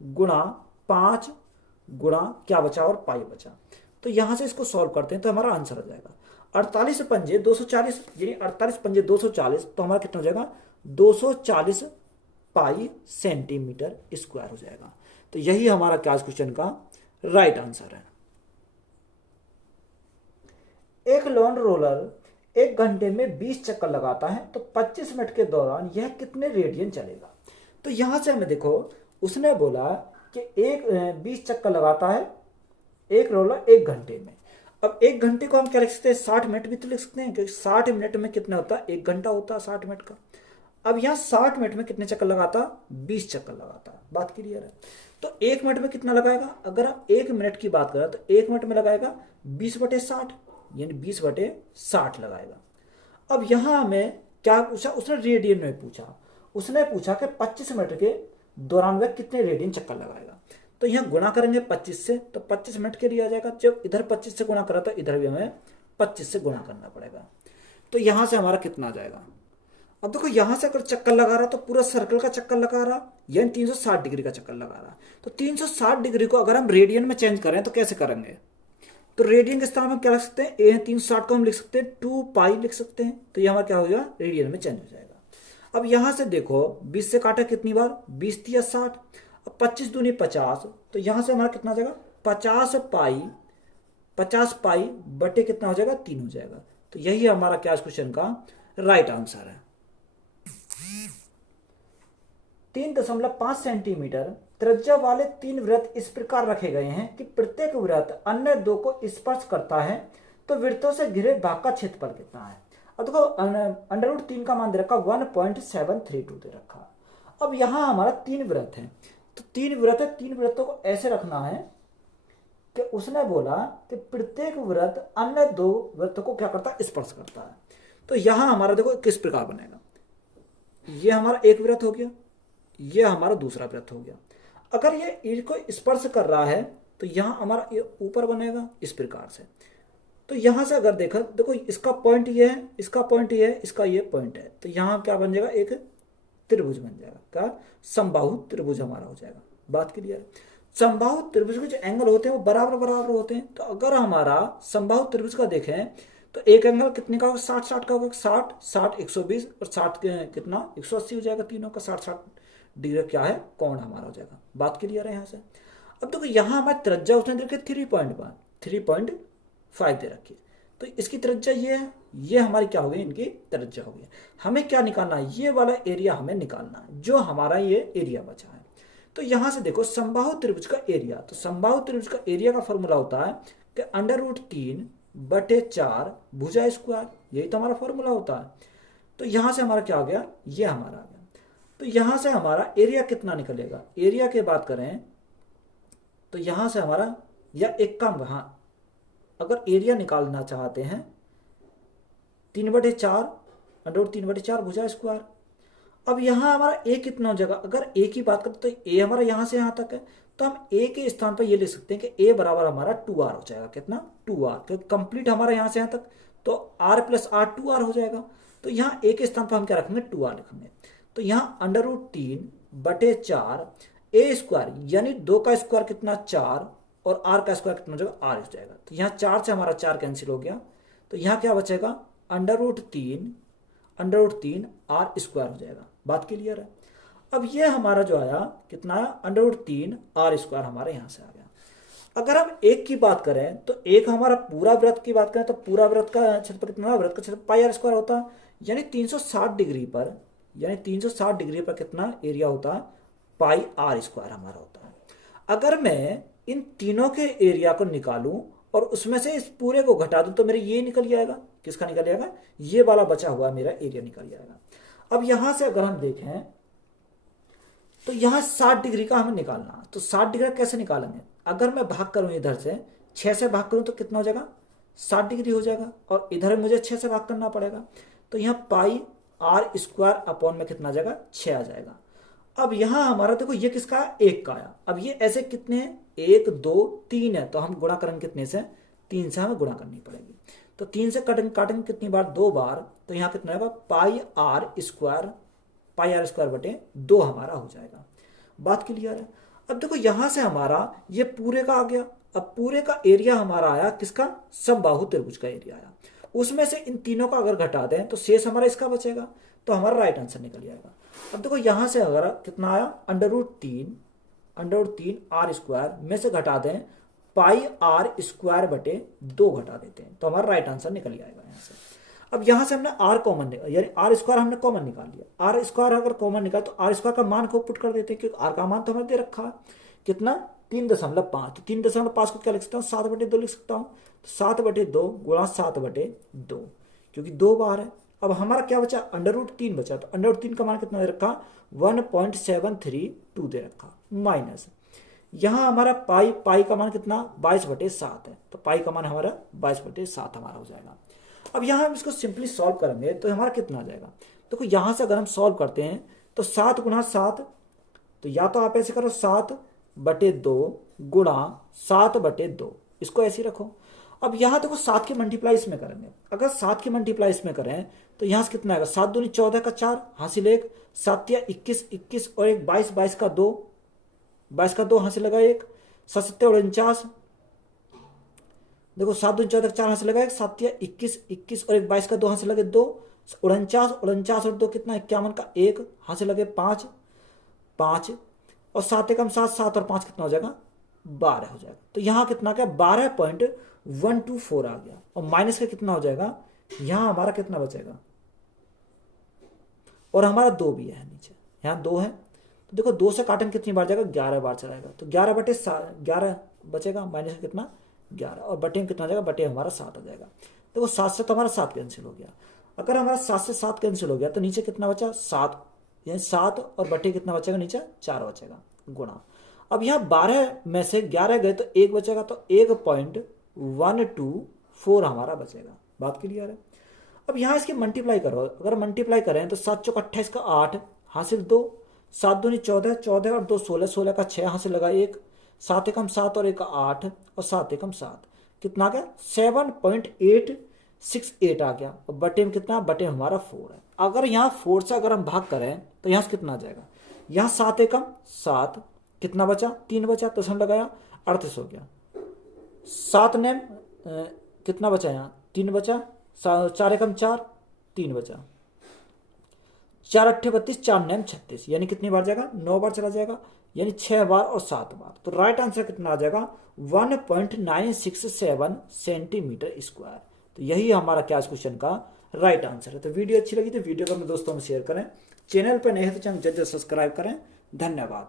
गुणा 5 गुणा क्या बचा और पाई बचा। तो यहां से इसको सॉल्व करते हैं तो हमारा आंसर आ जाएगा 48 पंजे 240, यानी 48 पंजे 240, तो हमारा कितना हो जाएगा 240 पाई सेंटीमीटर स्क्वायर हो जाएगा। तो यही हमारा क्या क्वेश्चन का राइट आंसर है। एक लॉन रोलर 1 घंटे में 20 चक्कर लगाता है, तो 25 मिनट के दौरान यह कितने रेडियन चलेगा। तो यहां से हमें देखो उसने बोला कि 20 चक्कर लगाता है एक रोलर 1 घंटे में। अब 1 घंटे को हम क्या लिख सकते हैं, 60 मिनट भी तो लिख सकते हैं, क्योंकि 60 मिनट में कितना होता है, 1 घंटा होता है 60 मिनट का। अब यहाँ 60 मिनट में कितने चक्कर लगाता, 20 चक्कर लगाता है। बात क्लियर है। तो 1 मिनट में कितना लगाएगा, अगर हम 1 मिनट की बात करें तो 1 मिनट में लगाएगा 20/60, यानी 20/60 लगाएगा। अब यहां हमें क्या पूछा, उसने रेडियन में पूछा। उसने पूछा कि 25 मिनट के दौरान वह कितने रेडियन चक्कर लगाएगा। तो यहां गुणा करेंगे 25 से, तो 25 मिनट के लिए आ जाएगा। जब इधर 25 से गुणा करा तो इधर भी हमें 25 से गुणा करना पड़ेगा। तो यहां से हमारा कितना आ जाएगा। अब देखो यहां से अगर चक्कर लगा रहा तो पूरा सर्कल का चक्कर लगा रहा, यानी 360 डिग्री का चक्कर लगा रहा। तो 360 डिग्री को अगर हम रेडियन में चेंज करें तो कैसे करेंगे, तो रेडियन के स्थान में क्या लिख सकते हैं, 360 को हम लिख सकते हैं 2 पाई लिख सकते हैं। तो ये हमारा क्या होगा, रेडियन में चेंज हो जाएगा। अब यहां से देखो 20 से काटा कितनी बार, 20 × 60। अब 25 दूनी 50, तो यहाँ से हमारा कितना हो जाएगा 50 पाई बटे कितना हो जाएगा 3 हो जाएगा। तो यही हमारा क्या इस क्वेश्चन का राइट आंसर है। 3.5 सेंटीमीटर त्रिज्या वाले 3 वृत्त इस प्रकार रखे गए हैं कि प्रत्येक वृत्त अन्य 2 को स्पर्श करता है, तो वृत्तों से घिरे भाग का क्षेत्रफल कितना है। अब देखो √3 का मान दे रखा 1.732 दे रखा। अब यहां हमारा 3 वृत्त है, तो 3 वृत्त है, 3 वृत्तों को ऐसे रखना है कि उसने बोला कि प्रत्येक वृत्त अन्य 2 वृत्तों को क्या करता है स्पर्श करता है। तो यहां हमारा देखो किस प्रकार बनेगा, ये हमारा एक वृत्त हो गया, ये हमारा दूसरा वृत्त हो गया। अगर ये इसको स्पर्श कर रहा है तो यहां हमारा ये ऊपर बनेगा इस प्रकार से। तो यहां से अगर देखा देखो इसका पॉइंट ये है, इसका पॉइंट ये है, इसका ये पॉइंट है, तो यहां क्या बन जाएगा एक त्रिभुज बन जाएगा, क्या समबाहु त्रिभुज हमारा हो जाएगा। बात क्लियर है। समबाहु त्रिभुज के जो एंगल होते हैं वो बराबर बराबर होते हैं। तो अगर हमारा समबाहु त्रिभुज का देखें तो एक एंगल कितने का होगा 60 का होगा, 60 120 और 60 कितना 180 हो जाएगा। तीनों का 60 डिग्री क्या है कोण हमारा हो जाएगा। बात क्लियर है यहाँ से। अब देखो यहाँ हमारी त्रिज्या उसने दे रखी 3.5 दे रखी, तो इसकी त्रिज्या ये है, ये हमारी क्या हो गई इनकी त्रिज्या हो गई। हमें क्या निकालना है, ये वाला एरिया हमें निकालना है जो हमारा ये एरिया बचा है। तो यहां से देखो समबाहु त्रिभुज का एरिया, तो समबाहु त्रिभुज का एरिया का फॉर्मूला होता है कि √3/4 भुजा स्क्वायर, यही तो हमारा फॉर्मूला होता है। तो यहां से हमारा क्या हो गया, ये हमारा आ गया। तो यहां से हमारा एरिया कितना निकलेगा, एरिया की बात करें तो यहां से हमारा या एक काम, हाँ अगर एरिया निकालना चाहते हैं 3/4 √3/4 भुजा स्क्वायर। अब यहां हमारा ए कितना हो जाएगा, अगर ए की बात करें तो ए हमारा यहां से यहां तक है, तो हम ए के स्थान पर ये लिख सकते हैं कि ए बराबर हमारा 2r हो जाएगा। कितना 2r, क्योंकि कंप्लीट हमारा यहां से यहां तक, तो r + r 2r हो जाएगा। तो यहाँ ए के स्थान पर हम क्या रखेंगे 2r लिखेंगे। तो यहाँ √3/4 ए स्क्वायर यानी 2 का स्क्वायर कितना 4 और r का स्क्वायर कितना हो जाएगा r हो जाएगा। तो यहाँ 4 से हमारा 4 कैंसिल हो गया, तो यहाँ क्या बचेगा √3 r स्क्वायर हो जाएगा। बात क्लियर है। अब ये हमारा जो आया कितना आया √3 r स्क्वायर हमारे यहाँ से आ गया। अगर हम एक की बात करें तो एक हमारा पूरा वृत्त की बात करें तो पूरा वृत्त का क्षेत्रफल कितना, वृत्त का क्षेत्रफल पाई r स्क्वायर होता है, यानी 360 डिग्री पर कितना एरिया होता है पाई r स्क्वायर हमारा होता है। अगर मैं इन तीनों के एरिया को निकालूं और उसमें से इस पूरे को घटा दूं तो मेरे ये निकल जाएगा, किसका निकल जाएगा, ये वाला बचा हुआ मेरा एरिया निकल जाएगा। अब यहां से अगर हम देखें तो यहां 60 डिग्री का हमें निकालना, तो 60 डिग्री कैसे निकालेंगे, अगर मैं भाग करूं इधर से 6 से भाग करूं तो कितना हो जाएगा 60 डिग्री हो जाएगा, और इधर मुझे 6 से भाग करना पड़ेगा, तो यहाँ पाई r स्क्वायर अपॉन में कितना आ जाएगा 6 आ जाएगा। अब यहां हमारा देखो ये किसका है, एक का आया। अब ये ऐसे कितने हैं 1 2 3 है, तो हम गुणा करेंगे कितने से 3 से हमें गुणा करनी पड़ेगी। तो 3 से काटेंगे कितनी बार 2 बार, तो यहाँ कितना आएगा पाई r स्क्वायर बटे 2 हमारा हो जाएगा। बात क्लियर है। अब देखो यहां से हमारा ये पूरे का आ गया। अब पूरे का एरिया हमारा आया किसका, समबाहु त्रिभुज का एरिया आया। उसमें से इन तीनों का अगर घटा दें तो शेष हमारा इसका बचेगा, तो हमारा राइट आंसर निकल जाएगा। अब देखो यहां से अगर कितना आया √3 r स्क्वायर में से घटा दें पाई r स्क्वायर बटे 2 घटा देते हैं, तो हमारा राइट आंसर निकल जाएगा यहाँ से। अब यहां से हमने r कॉमन यानी r स्क्वायर हमने कॉमन निकाल लिया। r स्क्वायर अगर कॉमन निकाल तो r स्क्वायर का मान को पुट कर देते हैं, क्योंकि r का मान तो हमें दे रखा है कितना 3.5, तो 3.5 को क्या लिख सकता हूँ 7/2 लिख सकता हूँ। तो 7/2 गुणा 7/2, क्योंकि 2 बार है। अब हमारा क्या बचा √3 बचा, तो √3 का मान कितना दे रखा 1.732 दे रखा, माइनस यहाँ हमारा पाई का मान कितना 22/7 है, तो पाई का मान हमारा 22/7 हमारा हो जाएगा। अब यहाँ हम इसको सिंपली सॉल्व करेंगे तो हमारा कितना आ जाएगा, देखो यहाँ से अगर हम सॉल्व करते हैं तो 7 गुणा 7, तो या तो आप ऐसे करो 7/2 गुणा 7/2, इसको ऐसे रखो। अब यहाँ देखो 7 की मल्टीप्लाई इसमें करेंगे, अगर 7 की मल्टीप्लाई इसमें करें तो यहाँ से कितना आएगा 7 दूनी 14 का 4 हासिल 1, 7 या 21 और 1 22, 22 का 2 हासिल लगा 1, 7 7 49, देखो 7 दूनी 14 का 4 हासिल लगा 1, 7 या 21 और 1 22 का 2 हासिल लगे 2, 49 और 2 कितना 51 का 1 हासिल लगे 5, और 7 एकम 7, 7 और 5 कितना हो जाएगा 12 हो जाएगा। तो यहाँ कितना क्या 12.124 आ गया। और माइनस का कितना हो जाएगा, यहाँ हमारा कितना बचेगा, और हमारा 2 भी है नीचे, यहाँ 2 है। तो देखो 2 से काटन कितनी बार जाएगा, 11 बार चलाएगा। तो 11/11 बचेगा, माइनस का कितना 11, और बटे में कितना हो जाएगा, बटे हमारा 7 आ जाएगा। देखो 7 से तो हमारा 7 कैंसिल हो गया। अगर हमारा 7 से 7 कैंसिल हो गया तो नीचे कितना बचा 7, यानी 7 और बटे कितना बचेगा नीचे 4 बचेगा गुणा। अब यहाँ 12 में से 11 गए तो 1 बचेगा, तो 1.124 हमारा बचेगा। बात क्लियर है। अब यहाँ इसकी मल्टीप्लाई करो, अगर मल्टीप्लाई करें तो 7 चौक 28 का 8 हासिल 2, 7 दूनी 14, 14 और 2 16, 16 का 6 हासिल लगा 1, 7 एकम 7 और 1 का 8 और 7 एकम 7 कितना आ गया 7.868 आ गया। और बटे में कितना, बटे में हमारा 4 है। अगर यहाँ 4 से अगर हम भाग करें तो यहाँ से कितना आ जाएगा, यहाँ 7 एकम 7 कितना बचा 3 बचा, तो हम लगाया 38 हो गया। 7 ने कितना बचा, यहाँ 3 बचा, 4 एकम 4 3 बचा, 4 8 32, 4 9 36, यानी कितनी बार जाएगा 9 बार चला जाएगा, यानी 6 बार और 7 बार। तो राइट आंसर कितना आ जाएगा 1.967 सेंटीमीटर स्क्वायर। तो यही हमारा क्या क्वेश्चन का राइट आंसर है। तो वीडियो अच्छी लगी तो वीडियो को अपने दोस्तों में शेयर करें, चैनल पर नए हैं तो चैनल जल्द सब्सक्राइब करें। धन्यवाद।